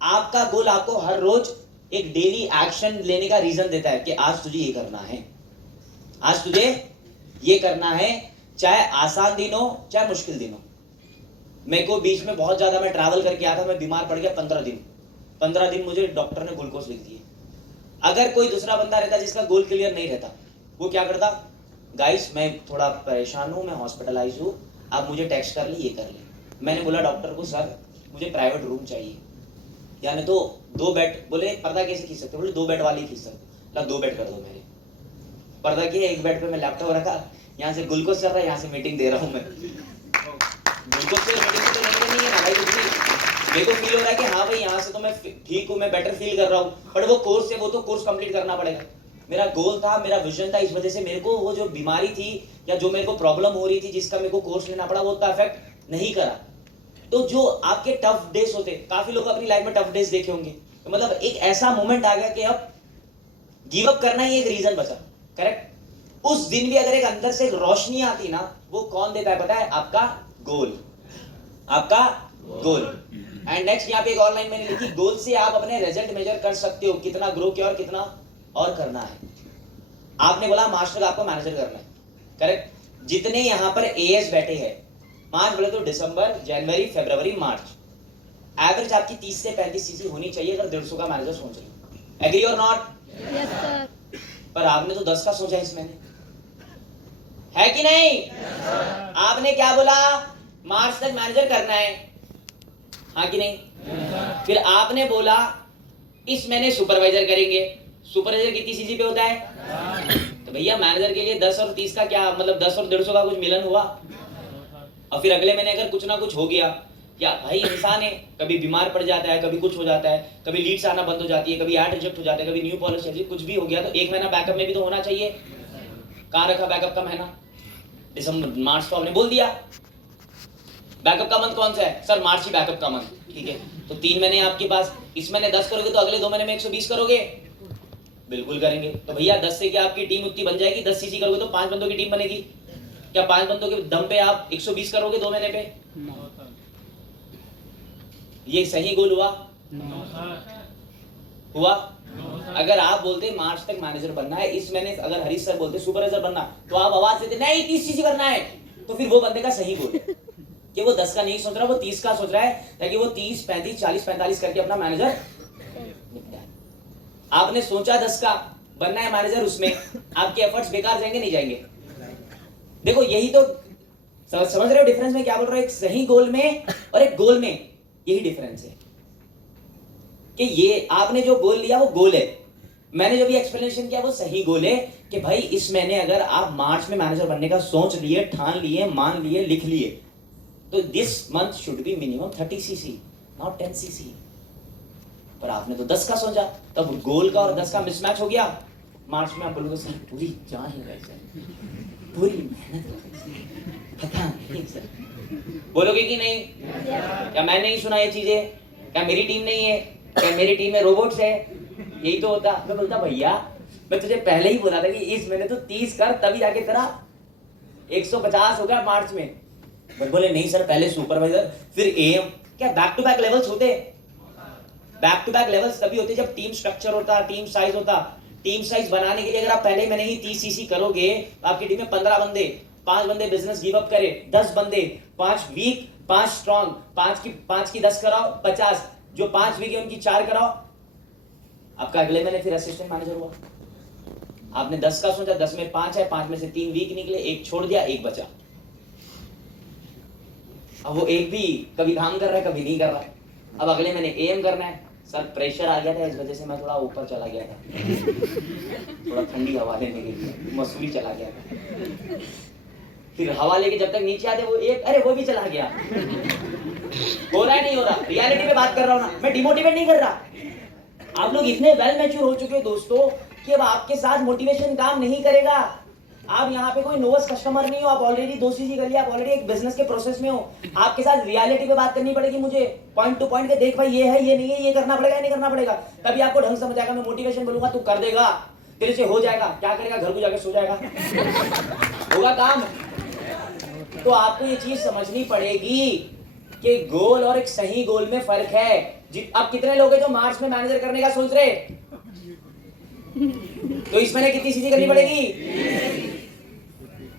आपका गोल आपको हर रोज एक डेली एक्शन लेने का रीजन देता है कि आज तुझे ये करना है, आज तुझे ये करना है, चाहे आसान दिन हो चाहे मुश्किल दिन हो। मेरे को बीच में बहुत ज्यादा मैं ट्रैवल करके आया था, मैं बीमार पड़ गया 15 दिन मुझे डॉक्टर ने ग्लूकोज लिख दिए। अगर कोई दूसरा बंदा रहता जिसका गोल क्लियर नहीं रहता, वो क्या करता, गाइस मैं थोड़ा परेशान हूँ, मैं हॉस्पिटलाइज हूँ, आप मुझे टेक्स्ट कर ले, ये कर ले। मैंने बोला डॉक्टर को, सर मुझे प्राइवेट रूम चाहिए, यानी तो 2 बेड, बोले पर्दा कैसे खींच सकते, बोले 2 बेड वाली खींच सकते। ला 2 बेड कर दो मेरे। पर्दा किया, एक बेड पे मैं लैपटॉप रखा, यहाँ से ग्लूकोज चल रहा है, यहाँ से मीटिंग दे रहा हूँ मैं। ग्लूकोज से मीटिंग से तो लेने नहीं है ना भाई कुछ भी। मेरे को फील हो रहा है कि हाँ भाई यहाँ से तो मैं ठीक हूँ, मैं बेटर फील कर रहा हूँ, बट वो कोर्स है, वो तो कोर्स कंप्लीट करना पड़ेगा। मेरा गोल था, मेरा विजन था, इस वजह से मेरे को वो जो बीमारी थी या जो मेरे को प्रॉब्लम हो रही थी जिसका मेरे को कोर्स लेना पड़ा, वो उतना अफेक्ट नहीं करा। तो जो आपके टफ डेज होते, काफी लोग अपनी लाइफ में टफ डेज देखे होंगे, तो मतलब एक ऐसा मोमेंट आ गया कि अब गिव अप करना ही एक रीजन बचा। करेक्ट। उस दिन भी अगर एक अंदर से रोशनी आती ना, वो कौन देता है पता है? आपका गोल, आपका गोल। एंड नेक्स्ट यहाँ पे एक और लाइन मैंने लिखी, गोल से आप अपने रिजल्ट मेजर कर सकते हो, कितना ग्रो किया और कितना और करना है। आपने बोला मास्टर आपको मैनेजर करना है, करेक्ट। जितने यहाँ पर एएस बैठे हैं, 5 बोले तो दिसंबर, जनवरी, फरवरी, मार्च, एवरेज आपकी 30 से 35 सीसी होनी चाहिए अगर 150 का मैनेजर सोच रहे हो। एग्री और नॉट? Yes sir. पर आपने तो 10 का सोचा इस महीने, है कि नहीं? आपने क्या बोला? मार्च तक मैनेजर करना है, हाँ कि नहीं? फिर आपने बोला इस महीने सुपरवाइजर करेंगे। सुपरवाइजर कितनी सीसी पे होता है? तो भैया मैनेजर के लिए 10 और 30 का क्या मतलब, 10 और 150 का कुछ मिलन हुआ। और फिर अगले महीने अगर कुछ ना कुछ हो गया, या भाई इंसान है, कभी बीमार पड़ जाता है, कभी कुछ हो जाता है, कभी लीड्स आना बंद हो जाती है, कभी ऐड रिजेक्ट हो जाता है, कभी न्यू पॉलिसी, कुछ भी हो गया, तो 1 महीना बैकअप में भी तो होना चाहिए। कहाँ रखा बैकअप का महीना? दिसंबर, मार्च तो आपने बोल दिया। बैकअप का मंथ कौन सा है? सर मार्च ही बैकअप का मंथ, ठीक है। तो 3 महीने आपके पास, इस महीने 10 करोगे तो अगले 2 महीने में 120 करोगे? बिल्कुल करेंगे। तो भैया 10 से क्या आपकी टीम उतनी बन जाएगी? 10 सीसी करोगे तो 5 बंदों की टीम बनेगी। क्या 5 बंदों के दम पे आप 120 करोगे 2 महीने पे? ये सही गोल हुआ? हुआ? अगर आप बोलते मार्च तक मैनेजर बनना है, इस महीने अगर हरीश सर बोलते सुपरवाइजर बनना, तो आप आवाज देते नहीं 30 सीसी करना है, तो फिर वो बंदे का सही गोल है कि वो 10 का नहीं सोच रहा, वो 30 का सोच रहा है, ताकि वो 30, 35, 40, 45 करके अपना मैनेजर निपटाए। आपने सोचा 10 का बनना है मैनेजर, उसमें आपके एफर्ट्स बेकार जाएंगे नहीं जाएंगे? देखो यही तो समझ रहे हो डिफरेंस में क्या बोल रहा हूं? एक सही गोल में और एक गोल में यही डिफरेंस है कि ये आपने जो गोल लिया वो गोल है, मैंने जो भी एक्सप्लेनेशन किया वो सही गोल है कि भाई इस महीने अगर आप मार्च में मैनेजर बनने का सोच लिए, ठान लिए, मान लिए, लिख लिए, तो this month should be minimum 30 CC, not 10 CC. पर आपने तो 10 का सोचा, तब गोल का और 10 का मिसमैच हो गया। मार्च में आप बोलोगे सर पूरी जान है वैसे, पूरी मेहनत पता नहीं सर, बोलोगे कि नहीं? क्या मैं नहीं सुना ये चीजें? क्या मेरी टीम नहीं है? क्या मेरी टीम में रोबोट्स है? यही तो होता। मैं बोलता भैया मैं तुझे पहले ही बोला था कि इस महीने तो 30 कर, तभी जाके तेरा 150 होगा मार्च में। बट बोले नहीं सर पहले सुपरवाइजर फिर एएम। क्या बैक टू बैक लेवल्स होते? बैक टू बैक लेवल्स तभी होते जब टीम स्ट्रक्चर होता, टीम साइज होता। टीम साइज बनाने के लिए अगर आप पहले महीने ही 30 सीसी करोगे तो आपकी टीम में 15 बंदे, 5 बंदे बिजनेस गिव अप करे, 10 बंदे, 5 वीक 5 स्ट्रॉन्ग, 5 की 10 कराओ 50, जो 5 वीक है उनकी 4 कराओ, आपका अगले महीने फिर असिस्टेंट मैनेजर हुआ। आपने 10 का सोचा, 10 में 5 है, 5 में से 3 वीक निकले, 1 छोड़ दिया, 1 बचा। अब वो एक भी कभी काम कर रहा है, कभी नहीं कर रहा है। अब अगले महीने एएम करना है। सर प्रेशर आ गया था, इस वजह से मैं थोड़ा ऊपर चला गया था, थोड़ा ठंडी हवा लेने के लिए मसूरी चला गया था। फिर हवा लेके जब तक नीचे आते वो एक, अरे वो भी चला गया। हो रहा है नहीं हो रहा? रियलिटी में बात कर रहा हूँ ना, मैं डिमोटिवेट नहीं कर रहा। आप लोग इतने वेल मैच्योर हो चुके हो दोस्तों कि अब आपके साथ मोटिवेशन काम नहीं करेगा। आप यहाँ पे कोई नोवस कस्टमर नहीं हो, आप ऑलरेडी 2 सीसी कर लिया, आप ऑलरेडी एक बिजनेस के प्रोसेस में हो। आपके साथ रियलिटी पे बात करनी पड़ेगी मुझे, पॉइंट टू पॉइंट के, देख भाई ये है, ये नहीं है, ये करना पड़ेगा, नहीं करना पड़ेगा, तभी आपको ढंग समझ आएगा। मैं मोटिवेशन बोलूंगा तू कर देगा, तेरे से हो जाएगा। क्या करेगा? घर को जाके सो जाएगा, होगा काम। तो आपको ये चीज समझनी पड़ेगी कि गोल और एक सही गोल में फर्क है। अब कितने लोग हैं जो मार्च में मैनेजर करने का सोच रहे? तो इस महीने कितनी सीसी करनी पड़ेगी?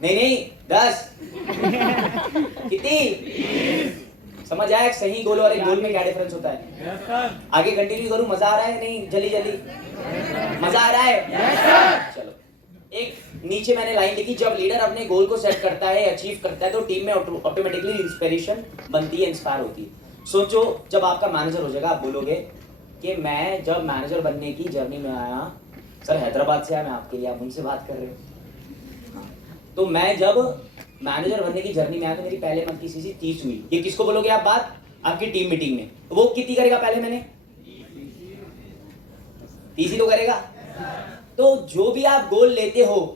नहीं 10। कितनी? समझ आया एक सही गोल और एक गोल में क्या डिफरेंस होता है? आगे कंटिन्यू करूं? मजा आ रहा है नहीं? जल्दी मजा आ रहा है? चलो, एक नीचे मैंने लाइन लिखी, जब लीडर अपने गोल को सेट करता है, अचीव करता है, तो टीम में ऑटोमेटिकली इंस्पिरेशन बनती है, इंस्पायर होती है। सोचो जब आपका मैनेजर हो जाएगा, आप बोलोगे कि मैं जब मैनेजर बनने की जर्नी में आया सर हैदराबाद से आया मैं आपके लिए, आप उनसे बात कर रहे हो। हाँ। तो मैं जब मैनेजर बनने की जर्नी में आया तो मेरी पहले मंथ की सीसी 30 हुई। ये किसको बोलोगे आप बात? आपकी टीम मीटिंग में। तो वो कितनी करेगा पहले मैंने? 30 ही तो करेगा। तो जो भी आप गोल लेते हो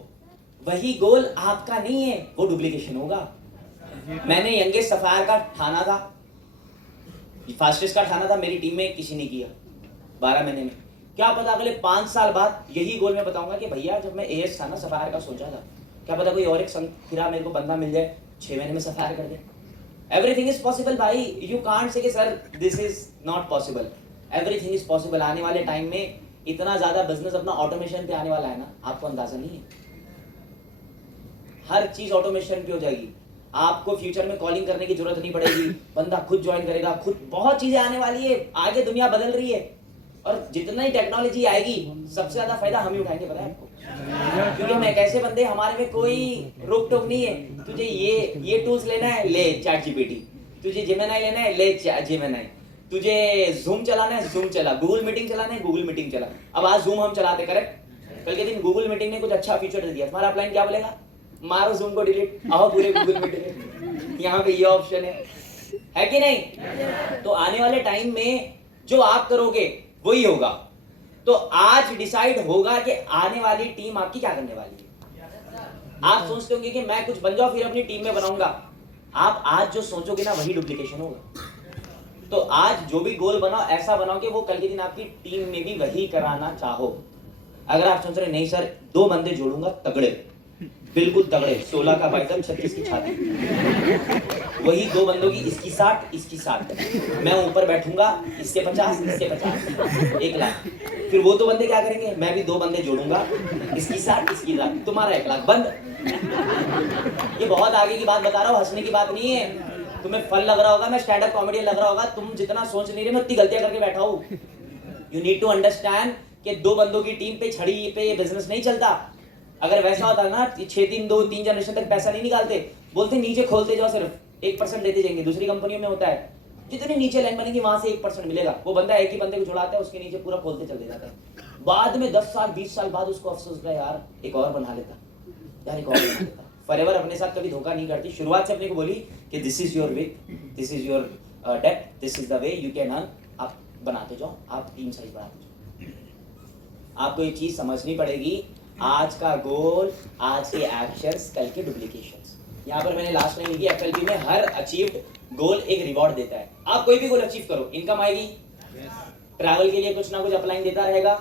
वही गोल आपका नहीं है, वो डुप्लीकेशन होगा। मैंने यंगेस्ट सफायर का ठाना था, फास्टेस्ट का ठाना था, मेरी टीम में किसी ने किया 12 महीने में। क्या पता अगले 5 साल बाद यही गोल मैं बताऊंगा कि भैया जब मैं एएस था ना सफायर का सोचा था, क्या पता कोई और एक फिरा मेरे को बंदा मिल जाए 6 महीने में सफायर कर दे। एवरीथिंग इज पॉसिबल भाई, यू कांट से कि sir this is not possible. Everything is possible. आने वाले टाइम में इतना ज्यादा बिजनेस अपना ऑटोमेशन पे आने वाला है ना, आपको अंदाजा नहीं है। हर चीज ऑटोमेशन पे हो जाएगी। आपको फ्यूचर में कॉलिंग करने की जरूरत नहीं पड़ेगी, बंदा खुद ज्वाइन करेगा, खुद। बहुत चीजें आने वाली है, आगे दुनिया बदल रही है और जितना ही टेक्नोलॉजी आएगी सबसे ज्यादा फायदा हम ही उठाएंगे, पता है आपको। क्योंकि हम एक ऐसे बंदे, हमारे में कोई रोक टोक नहीं है। तुझे ये टूल्स लेना है, ले चैट जीपीटी। तुझे जेमिनी लेना है, ले जेमिनी। तुझे जूम चलाना है, जूम चला। गूगल मीटिंग चलाना है, गूगल मीटिंग चला। अब आज जूम हम चलाते, करेक्ट। कल के दिन गूगल मीटिंग ने कुछ अच्छा फीचर दे दिया, तुम्हारा अपलाइन क्या बोलेगा? मारो जूम को डिलीट, आओ पूरे गूगल मीटिंग में। यहाँ पे ये ऑप्शन है कि नहीं? तो आने वाले टाइम में जो आप करोगे वही होगा। तो आज डिसाइड होगा कि आने वाली टीम आपकी क्या करने वाली है। आप सोचते होंगे कि मैं कुछ बन जाऊं फिर अपनी टीम में बनाऊंगा। आप आज जो सोचोगे ना वही डुप्लीकेशन होगा। तो आज जो भी गोल बनाओ ऐसा बनाओ कि वो कल के दिन आपकी टीम में भी वही कराना चाहो। अगर आप सोच रहे नहीं सर 2 बंदे जोड़ूंगा तगड़े, बिल्कुल तगड़े, 16 का बाइसेप 36 की छाती, वही 2 बंदों की, इसकी 60 इसकी 60, मैं ऊपर बैठूंगा, इसके 50 इसके 50, 1 लाख। फिर वो 2 बंदे क्या करेंगे? मैं भी 2 बंदे जोड़ूंगा, इसकी 60 इसकी 60, तुम्हारा 1 लाख बंद। ये बहुत आगे की बात बता रहा हूँ, हंसने की बात नहीं है। तुम्हें फल लग रहा होगा, मैं स्टैंड अप कॉमेडियन लग रहा होगा, तुम जितना सोच नहीं रहे मैं उतनी गलतियां करके बैठा हूँ। यू नीड टू अंडरस्टैंड कि 2 बंदों की टीम पे छड़ी पे ये बिजनेस नहीं चलता। अगर वैसा होता ना 3 जनरेशन तक पैसा नहीं निकालते, बोलते नीचे खोलते जाओ, सिर्फ 1% देते जाएंगे। दूसरी कंपनियों में होता है जितनी नीचे लाइन बनेगी वहां से 1% मिलेगा। वो बंदा एक ही बंदे को छुड़ाता है, उसके नीचे पूरा खोलते चलते जाता है। बाद में 10 साल 20 साल बाद उसको अफसोस होता है, यार एक और बना लेता, यार एक और बना लेता। फॉरएवर अपने साथ कभी धोखा नहीं करती। शुरुआत से अपने को बोली कि this is your way, this is your depth, this is the way you can earn. आप बनाते जाओ, आप टीम साइज बढ़ाते जाओ। आपको ये चीज समझनी पड़ेगी, आज का गोल, आज के एक्शंस, कल के डुप्लीकेशंस। यहाँ पर मैंने लास्ट में लिखी एफएलपी में हर अचीव्ड गोल एक रिवॉर्ड देता है। आप कोई भी गोल अचीव करो, इनकम आएगी, ट्रैवल के लिए कुछ ना कुछ अपलाइन देता रहेगा,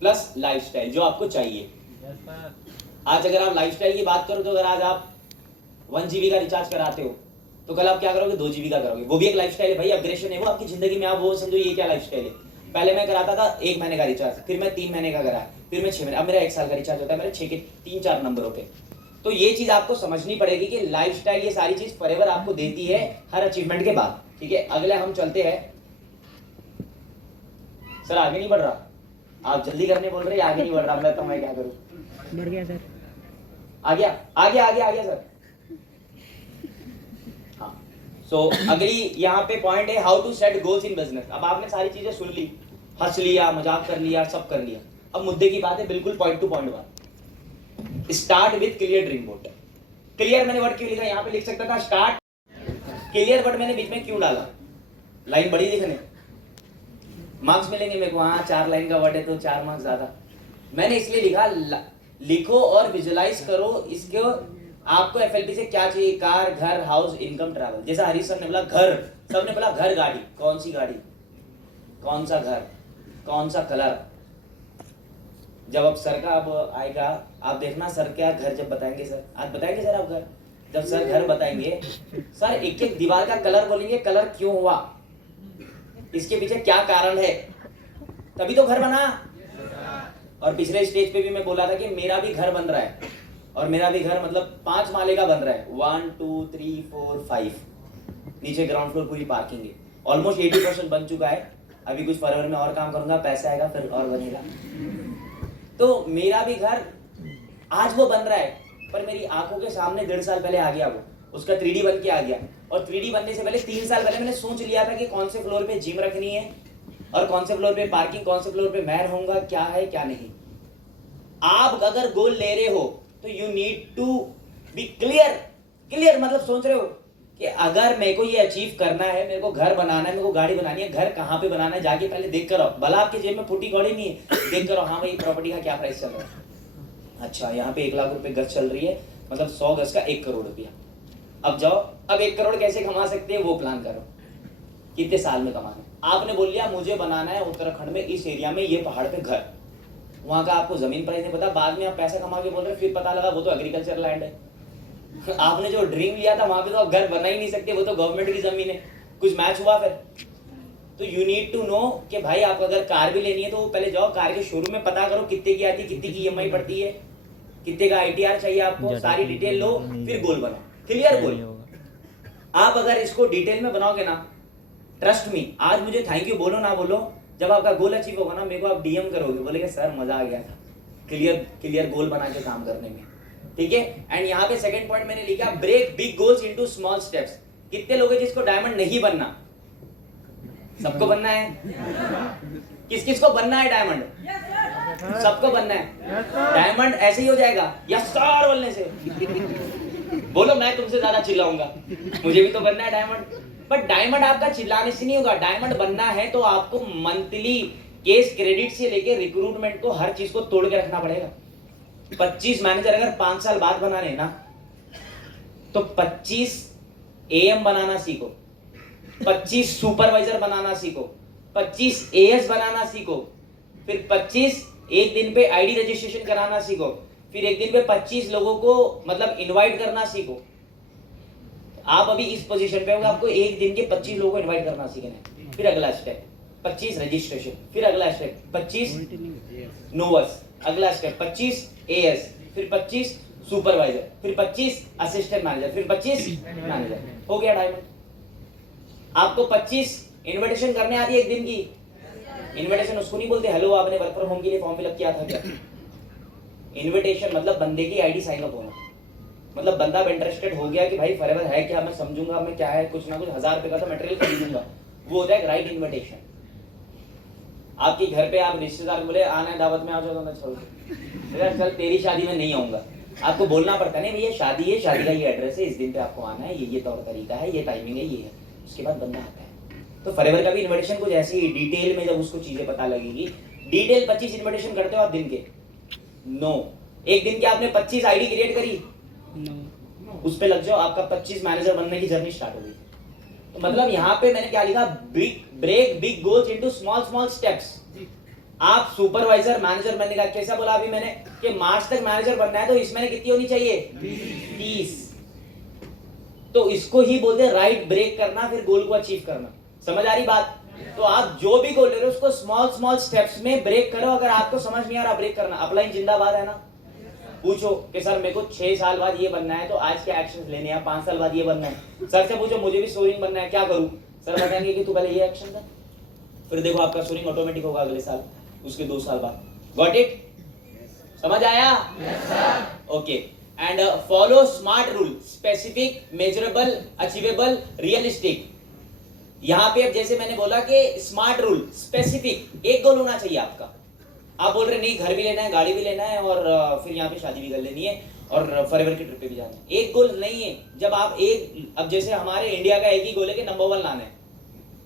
प्लस लाइफस्टाइल जो आपको चाहिए। आज अगर आप लाइफस्टाइल की बात करो तो अगर आज आप 1 GB का रिचार्ज कराते हो तो कल आप क्या करोगे? 2 GB का करोगे। वो भी एक लाइफस्टाइल है भाई, अपग्रेडेशन है वो आपकी जिंदगी में। आप वो समझो ये क्या लाइफस्टाइल है। पहले मैं कराता था 1 महीने का रिचार्ज, फिर मैं 3 महीने का करा, फिर मैं 6 महीने, अब मेरा 1 साल का रिचार्ज होता है मेरे 6 के 3-4 नंबरों पे। तो ये चीज आपको समझनी पड़ेगी कि लाइफस्टाइल ये सारी चीज फॉरएवर आपको देती है हर अचीवमेंट के बाद। ठीक है, अगले हम चलते हैं। सर आगे नहीं बढ़ रहा, आप जल्दी करने बोल रहे हैं, आगे नहीं बढ़ रहा, मैं तो मैं क्या करूं? बढ़ गया सर, आ गया सर। हाँ, सो अगली यहाँ पे पॉइंट है how to set goals in business. अब आपने सारी चीजें सुन ली, हंस लिया, मजाक कर लिया, सब कर लिया। अब मुद्दे की बात है, बिल्कुल पॉइंट टू पॉइंट बात। Start with clear dream board. Clear मैंने वर्ड क्यों लिखा? यहाँ पे लिख सकता था स्टार्ट क्लियर, वर्ड मैंने बीच में क्यों डाला? लाइन बड़ी दिखने, मार्क्स मिलेंगे मेरे को। हाँ 4 लाइन का वर्ड है तो 4 मार्क्स ज्यादा। मैंने इसलिए लिखा लिखो और विजुलाइज करो इसको। आपको एफएलपी से क्या चाहिए? कार, घर, हाउस, इनकम, ट्रैवल। जैसा हरीश सर ने बोला घर, सबने बोला घर, गाड़ी। कौन सी गाड़ी, कौन सा घर, कौन सा कलर? जब अब सर का अब आएगा, आप देखना सर क्या घर जब बताएंगे। सर आज बताएंगे सर आप घर, जब सर घर बताएंगे, सर एक एक दीवार का कलर बोलेंगे, कलर क्यों हुआ, इसके पीछे क्या कारण है, तभी तो घर बना। और पिछले स्टेज पे भी मैं बोला था कि मेरा भी घर बन रहा है, और मेरा भी घर मतलब 5 माले का बन रहा है। 1 2 3 4 5, नीचे ग्राउंड फ्लोर पूरी पार्किंग है। ऑलमोस्ट 80% बन चुका है। अभी कुछ फॉरएवर में और काम करूंगा, पैसा आएगा फिर और बनेगा। तो मेरा भी घर आज वो बन रहा है, पर मेरी आंखों के सामने 1.5 साल पहले आ गया वो, उसका 3D बन के आ गया। और 3D बनने से पहले 3 साल पहले मैंने सोच लिया था कि कौन से फ्लोर पे जिम रखनी है, और कौन से फ्लोर पे पार्किंग, कौन से फ्लोर पे मैं रहूंगा, क्या है क्या नहीं। आप अगर गोल ले रहे हो तो you need to be clear मतलब सोच रहे हो कि अगर मेरे को ये अचीव करना है, मेरे को घर बनाना है, मेरे को गाड़ी बनानी है, घर कहाँ पे बनाना है जाके पहले देख कर आओ। भला आपके जेब में फूटी कौड़ी नहीं है, देख कर आओ हाँ भाई प्रॉपर्टी का क्या प्राइस चल रहा है। अच्छा यहाँ पे 1 लाख रुपए गज चल रही है, मतलब 100 गज का 1 करोड़ रुपया। अब जाओ, अब 1 करोड़ कैसे कमा सकते हैं वो प्लान करो, कितने साल में कमाना है। आपने बोल लिया मुझे बनाना है उत्तराखंड में इस एरिया में ये पहाड़ पे घर, वहां का आपको जमीन प्राइस नहीं पता, बाद में आप पैसा कमा के बोल रहे फिर पता लगा वो तो एग्रीकल्चर लैंड है। आपने जो ड्रीम लिया था वहां पे तो आप घर बना ही नहीं सकते, वो तो गवर्नमेंट की जमीन है। कुछ मैच हुआ फिर? तो यू नीड टू नो कि भाई आप अगर कार भी लेनी है तो पहले जाओ कार के शोरूम में पता करो कितने की आती है, कितने की ईएमआई पड़ती है, कितने का आईटीआर चाहिए आपको, सारी डिटेल लो, फिर गोल बनाओ, क्लियर गोल। आप अगर इसको डिटेल में बनाओगे ना, ट्रस्ट मी, आज मुझे थैंक यू बोलो ना बोलो, जब आपका गोल अचीव होगा ना मेरे को आप डीएम करोगे, बोलेगे सर मजा आ गया था क्लियर गोल बना के काम करने में, ठीक है। एंड यहाँ पे सेकंड पॉइंट मैंने लिखा break big goals into small steps. कितने लोग हैं जिसको डायमंड नहीं बनना? सबको बनना है। किस किस को बनना है डायमंड? सबको बनना है। डायमंड ऐसे ही हो जाएगा यस सर बोलने से। बोलो मैं तुमसे ज्यादा चिल्लाऊंगा, मुझे भी तो बनना है डायमंड। बट डायमंड आपका चिल्लाने से नहीं होगा, डायमंड बनना है तो आपको मंथली केस क्रेडिट से लेके रिक्रूटमेंट को हर चीज को तोड़ के रखना पड़ेगा। 25 मैनेजर अगर 5 साल बाद बनाने हैं ना तो 25 एएम बनाना सीखो, 25 सुपरवाइजर बनाना सीखो, 25 एएस बनाना सीखो, फिर 25 एक दिन पे आईडी रजिस्ट्रेशन कराना सीखो, फिर एक दिन पे 25 लोगों को मतलब इनवाइट करना सीखो। आप अभी इस पोजीशन पे होगा, आपको एक दिन के 25 लोगों को इनवाइट करना सीखना है। फिर अगला स्टेप 25 रजिस्ट्रेशन, फिर अगला स्टेप 25 नोवर्स, अगला स्टेप 25 एएस, फिर 25 सुपरवाइजर, फिर 25 असिस्टेंट मैनेजर, फिर 25 मैनेजर। हो गया डायमंड। आपको 25 इनविटेशन करने आती है एक दिन की। इनविटेशन उसको नहीं बोलते हेलो आपने वर्क फ्रॉम होम के लिए फॉर्म फिलअप किया था क्या। इनविटेशन मतलब बंदे की आईडी साइन अप होना, मतलब बंदा इंटरेस्टेड हो गया कि भाई फॉरएवर है क्या, मैं समझूंगा मैं क्या है, कुछ ना कुछ 1000 रुपए का तो मटेरियल खरीदूंगा, वो होता है राइट इन्विटेशन। आपके घर पे आप रिश्तेदार बोले आना है दावत में आ जाओ, तो मैं चल चल तेरी शादी में नहीं आऊंगा। आपको बोलना पड़ता है नहीं भैया शादी है, शादी का ये एड्रेस है, इस दिन पे आपको आना है, ये तौर तरीका है, ये टाइमिंग है, ये है। उसके बाद बंदा आता है। तो फॉरएवर का भी इन्विटेशन कुछ ऐसे ही डिटेल में जब उसको चीजें पता लगेगी। डिटेल 25 इन्विटेशन करते हो आप दिन के? नो। एक दिन के आपने 25 आईडी क्रिएट करी? उस पे लग जाओ, आपका 25 मैनेजर बनने की जर्नी स्टार्ट हो गई। तो मतलब यहाँ पे मैंने क्या लिखा, break big goals into small steps. आप सुपरवाइजर मैनेजर बनने का कैसा बोला अभी मैंने कि मार्च तक मैनेजर बनना है तो इस महीने कितनी होनी चाहिए? 30। तो इसको ही बोलते हैं राइट ब्रेक करना, फिर गोल को अचीव करना। समझ आ रही बात? तो आप जो भी गोल ले रहे हो उसको स्मॉल स्टेप्स में ब्रेक करो। अगर आपको समझ नहीं आ रहा ब्रेक करना, अपलाइन जिंदाबाद है ना। पूछो कि सर मेरे को 6 साल बाद ये बनना है तो आज के एक्शंस लेने हैं, 5 साल बाद ये बनना है। सर से पूछो मुझे भी सोरिंग बनना है क्या करूं, सर बताएंगे कि तू पहले ये एक्शन कर, फिर देखो आपका सोरिंग ऑटोमेटिक होगा अगले साल, उसके 2 साल बाद। Got it? समझ आया? Okay. And follow smart rule, specific, measurable, achievable, realistic. यहाँ पे अब जैसे मैंने बोला कि स्मार्ट रूल, स्पेसिफिक, एक गोल होना चाहिए आपका। आप बोल रहे नहीं घर भी लेना है, गाड़ी भी लेना है और फिर यहाँ पे शादी भी कर लेनी है और फॉरएवर की ट्रिप पे भी जाना है। एक गोल नहीं है। जब आप अब जैसे हमारे इंडिया का एक ही गोल है कि नंबर 1 लाना है।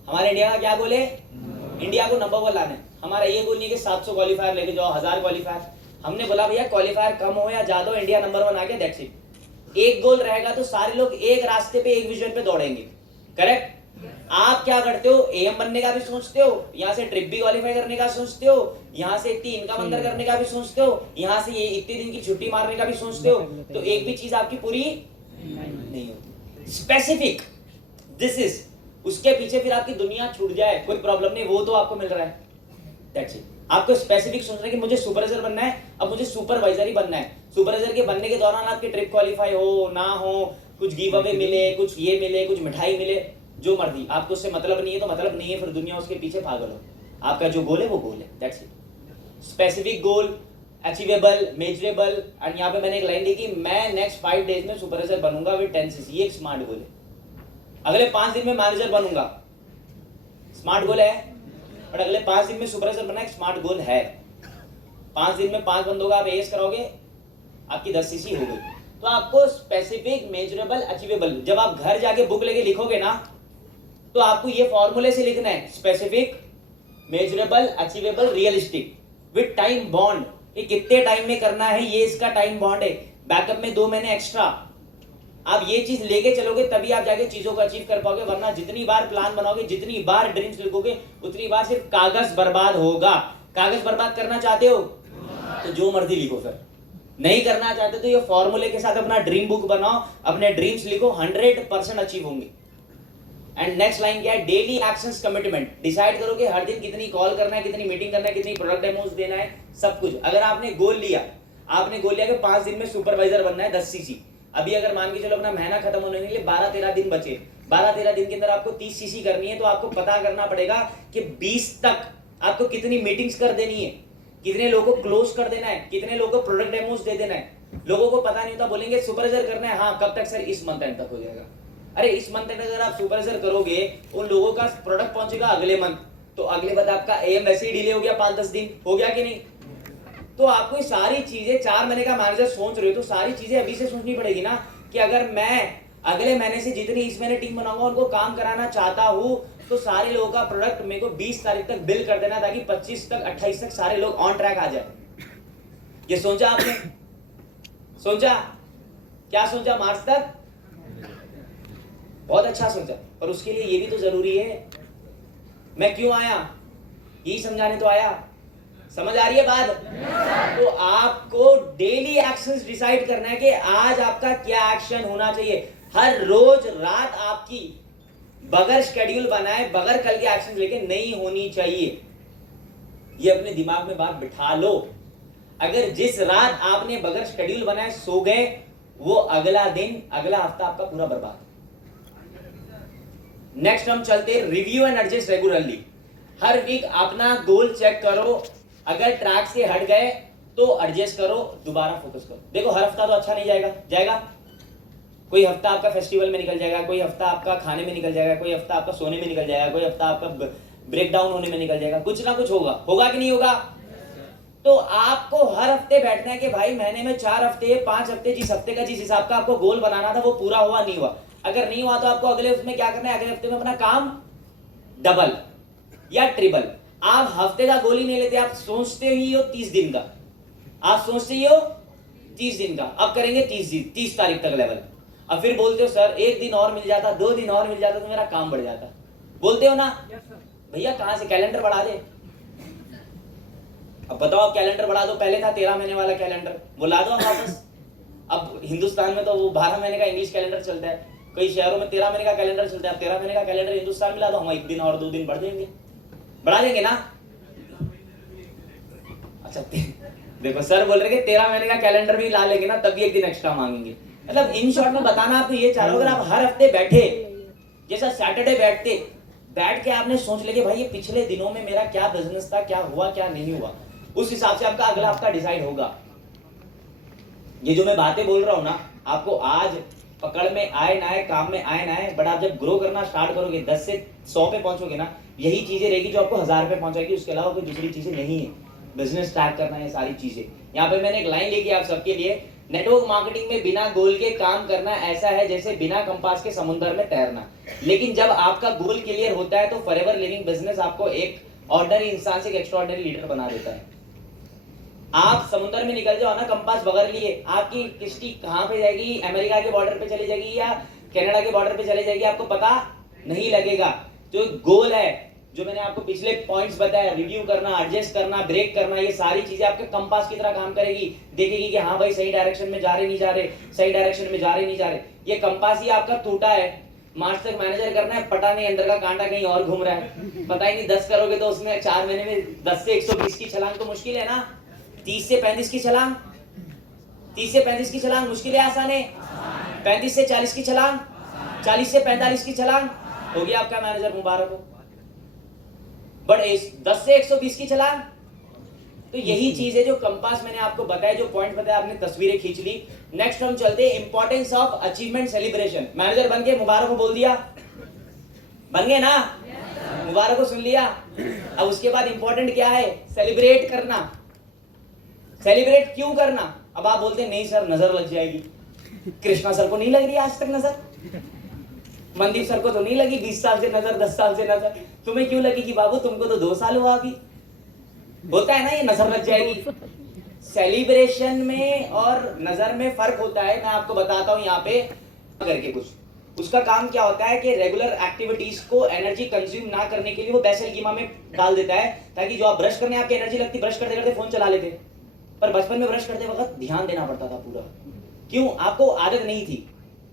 हमारे इंडिया का क्या गोल है? इंडिया को नंबर 1 लाना है। हमारा ये गोल नहीं है कि 700 क्वालिफायर लेके जाओ, 1000 क्वालिफायर। हमने बोला भैया क्वालिफायर कम हो या ज्यादा हो, इंडिया नंबर 1 आ गया, दैट्स इट। एक गोल रहेगा तो सारे लोग एक रास्ते पे, एक विजन पे दौड़ेंगे। करेक्ट? आप क्या करते हो? एएम बनने का भी सोचते हो, यहाँ से ट्रिप भी क्वालिफाई करने का सोचते हो, यहाँ से इतनी इनकम अंदर करने का भी सोचते हो, यहाँ से ये इतने दिन की छुट्टी मारने का भी सोचते हो, तो एक भी चीज आपकी पूरी नहीं होती। स्पेसिफिक, दिस इज, उसके पीछे फिर आपकी दुनिया छूट जाए कोई प्रॉब्लम नहीं, वो तो आपको मिल रहा है, दैट्स इट। आपको स्पेसिफिक सोचना है कि मुझे सुपरवाइजर बनना है, अब मुझे सुपरवाइजर ही बनना है। सुपरवाइजर के बनने के दौरान आपकी ट्रिप क्वालिफाई हो ना हो, कुछ गिव अवे मिले, कुछ ये मिले, कुछ मिठाई मिले, जो मर्जी, आपको उससे मतलब नहीं है तो मतलब नहीं है, फिर दुनिया उसके पीछे पागल हो। आपका जो गोल है वो गोल है, that's it. Specific goal, achievable, measurable. And यहाँ पे मैंने एक लाइन लिखी, मैं नेक्स्ट 5 डेज में सुपरवाइजर बनूंगा विद 10 CC। ये एक स्मार्ट गोल है। अगले 5 दिन में मैनेजर बनूंगा, स्मार्ट गोल है। बट अगले 5 दिन में सुपरवाइजर बनना एक स्मार्ट गोल है। 5 दिन में 5 बंदों का आप एएस कराओगे, आपकी 10 सीसी हो गई। तो आपको स्पेसिफिक, मेजरेबल, अचीवेबल, जब आप घर जाके बुक लेके लिखोगे ना, तो आपको ये फॉर्मूले से लिखना है, specific, measurable, achievable, realistic, with time bound, कि कितने टाइम में करना है, ये इसका टाइम बॉन्ड है, बैकअप में 2 महीने एक्स्ट्रा। आप ये चीज लेके चलोगे तभी आप जाके चीजों को अचीव कर पाओगे, वरना जितनी बार प्लान बनाओगे, जितनी बार ड्रीम्स लिखोगे, उतनी बार सिर्फ कागज बर्बाद होगा। कागज बर्बाद करना चाहते हो तो जो मर्जी लिखो, फिर नहीं करना चाहते तो ये फॉर्मूले के साथ अपना ड्रीम बुक बनाओ, अपने ड्रीम्स लिखो, 100% अचीव होंगे। एंड नेक्स्ट लाइन क्या है, डेली एक्शंस कमिटमेंट, डिसाइड करो कि हर दिन कितनी कॉल करना है, कितनी मीटिंग करना है, कितनी प्रोडक्ट डेमोस देना है, सब कुछ। अगर आपने गोल लिया कि 5 दिन में सुपरवाइजर बनना है 10 सीसी, अभी अगर मान के चलो अपना महीना खत्म होने के लिए 12-13 दिन बचे, 12-13 दिन के अंदर आपको 30 सीसी करनी है, तो आपको पता करना पड़ेगा कि 20 तक आपको कितनी मीटिंग्स कर देनी है, कितने लोगों को क्लोज कर देना है, कितने लोगों को प्रोडक्ट डेमोस दे देना है। लोगों को पता नहीं होता, बोलेंगे सुपरवाइजर करना है, हाँ कब तक सर, इस मंथ एंड तक हो जाएगा। अरे इस मंथ एंड अगर आप सुपरवाइजर करोगे, उन लोगों का प्रोडक्ट पहुंचेगा अगले मंथ, तो अगले मंथ आपका एम वैसे ही डिले हो गया, 5-10 दिन हो गया कि नहीं। तो आपको ये सारी चीजें, 4 महीने का मैनेजर सोच रहे हो तो सारी चीजें अभी से सोचनी पड़ेगी ना, कि अगर मैं अगले महीने से जितनी इस महीने टीम बनाऊंगा उनको काम कराना चाहता हूं, तो सारे लोगों का प्रोडक्ट मेरे को 20 तारीख तक बिल कर देना, ताकि 25 तक 28 तक सारे लोग ऑन ट्रैक आ जाए। ये सोचा आपने? सोचा? क्या सोचा? मार्च तक? बहुत अच्छा सोचा, पर उसके लिए ये भी तो जरूरी है। मैं क्यों आया? यही समझाने तो आया। समझ आ रही है बात? तो आपको डेली एक्शंस डिसाइड करना है कि आज आपका क्या एक्शन होना चाहिए। हर रोज रात आपकी बगैर शेड्यूल बनाए, बगैर कल के एक्शन लेके नहीं होनी चाहिए। ये अपने दिमाग में बात बिठा लो। अगर जिस रात आपने बगैर शेड्यूल बनाए सो गए, वो अगला दिन, अगला हफ्ता आपका पूरा बर्बाद। नेक्स्ट हम चलते, रिव्यू एंड एडजस्ट रेगुलरली। हर वीक अपना गोल चेक करो, अगर ट्रैक से हट गए तो एडजस्ट करो, दोबारा फोकस करो। देखो हर हफ्ता तो अच्छा नहीं जाएगा। कोई हफ्ता आपका फेस्टिवल में निकल जाएगा, कोई हफ्ता आपका खाने में निकल जाएगा, कोई हफ्ता आपका सोने में निकल जाएगा, कोई हफ्ता आपका ब्रेक डाउन होने में निकल जाएगा, कुछ ना कुछ होगा कि नहीं होगा। तो आपको हर हफ्ते बैठना है कि भाई महीने में 4 हफ्ते, 5 हफ्ते, जिस हफ्ते का जिस हिसाब का आपको गोल बनाना था वो पूरा हुआ नहीं हुआ। अगर नहीं हुआ तो आपको अगले उसमें क्या करना है, अगले हफ्ते में अपना काम डबल या ट्रिपल। आप हफ्ते का गोल ही नहीं लेते, आप सोचते ही हो 30 दिन का, आप सोचते ही हो 30 दिन का। अब करेंगे 30 तारीख तक लेवल। अब फिर बोलते हो सर 1 दिन और मिल जाता, 2 दिन और मिल जाता तो मेरा काम बढ़ जाता। बोलते हो ना? भैया कहां से कैलेंडर बढ़ा दे। अब बताओ, आप कैलेंडर बढ़ा दो, पहले था 13 महीने वाला कैलेंडर, वो ला दो वापस। अब हिंदुस्तान में तो वो 12 महीने का इंग्लिश कैलेंडर चलता है, कई शहरों में 13 महीने का कैलेंडर चलता है। 13 महीने का कैलेंडर हिंदुस्तान में ला दो, हम 1 दिन और 2 दिन बढ़ देंगे, बढ़ा देंगे ना। अच्छा देखो सर बोल रहे कि 13 महीने का कैलेंडर भी ला लेंगे ना, तभी 1 दिन एक्स्ट्रा मांगेंगे। मतलब इन शॉर्ट में बताना आपको ये चाह रहा हूं, अगर आप हर हफ्ते बैठे, जैसा सैटरडे बैठ के आपने सोच लिया कि भाई ये पिछले दिनों में मेरा क्या बिजनेस था, क्या हुआ क्या नहीं हुआ, उस हिसाब से आपका अगला हफ्ता डिसाइड होगा। ये जो मैं बातें बोल रहा हूं ना, आपको आज पकड़ में आए ना आए, काम में आए ना आए, बट आप जब ग्रो करना स्टार्ट करोगे, 10 से 100 पे पहुंचोगे ना, यही चीजें रहेगी जो आपको 1000 पे पहुंचाएगी। उसके अलावा कोई दूसरी चीजें नहीं है। बिजनेस स्टार्ट करना है, सारी चीजें। यहाँ पे मैंने एक लाइन लेके आप सबके लिए, नेटवर्क मार्केटिंग में बिना गोल के काम करना ऐसा है जैसे बिना कंपास के समुद्र में तैरना। लेकिन जब आपका गोल क्लियर होता है तो फॉरएवर लिविंग बिजनेस आपको एक ऑर्डिनरी इंसान से एक एक्स्ट्राऑर्डिनरी लीडर बना देता है। आप समुद्र में निकल जाओ ना कंपास बगैर लिए, आपकी किश्ती कहां पे जाएगी, अमेरिका के बॉर्डर पे चली जाएगी या कनाडा के बॉर्डर पे चली जाएगी, आपको पता नहीं लगेगा। जो गोल है, जो मैंने आपको पिछले पॉइंट्स बताया, रिव्यू करना, एडजस्ट करना, ब्रेक करना, ये सारी चीजें आपके कंपास की तरह काम करेगी। देखेगी कि हाँ भाई सही डायरेक्शन में जा रहे नहीं जा रहे, सही डायरेक्शन में जा रहे नहीं जा रहे। ये कंपास ही आपका टूटा है। मार्च तक मैनेजर करना है, पता नहीं अंदर का कांटा कहीं और घूम रहा है, पता ही नहीं। 10 करोगे तो उसमें 4 महीने में 10 से 120 की छलांग तो मुश्किल है ना। 30 से 35 की छलांग, 30 से 35 की छलांग मुश्किल है आसान है। 35 से 40 की छलांग, 40 से 45 की छलांग, हो गया आपका मैनेजर, मुबारक हो। बट 10 से 120 की छलांग, तो यही चीज है जो कंपास मैंने आपको बताया, जो पॉइंट बताया, आपने तस्वीरें खींच ली। नेक्स्ट हम चलते हैं importance of achievement celebration. Manager बन के मुबारक हो बोल दिया, बन गए ना, मुबारक हो सुन लिया। अब उसके बाद इंपॉर्टेंट क्या है, सेलिब्रेट करना। सेलिब्रेट क्यों करना? अब आप बोलते हैं नहीं सर नजर लग जाएगी। कृष्णा सर को नहीं लग रही आज तक नजर, मनदीप सर को तो नहीं लगी 20 साल से नजर, 10 साल से नजर, तुम्हें क्यों लगेगी बाबू? तुमको तो 2 साल हुआ अभी। होता है ना ये नजर लग जाएगी। सेलिब्रेशन में और नजर में फर्क होता है। मैं आपको बताता हूं यहाँ पे करके कुछ, उसका काम क्या होता है कि रेगुलर एक्टिविटीज को एनर्जी कंज्यूम ना करने के लिए वो बैसेलगीमा में डाल देता है, ताकि जो आप ब्रश करने आपकी एनर्जी लगती, ब्रश करते करते फोन चला लेते। पर बचपन में ब्रश करते वक्त ध्यान देना पड़ता था पूरा। क्यों? आपको आदत नहीं थी।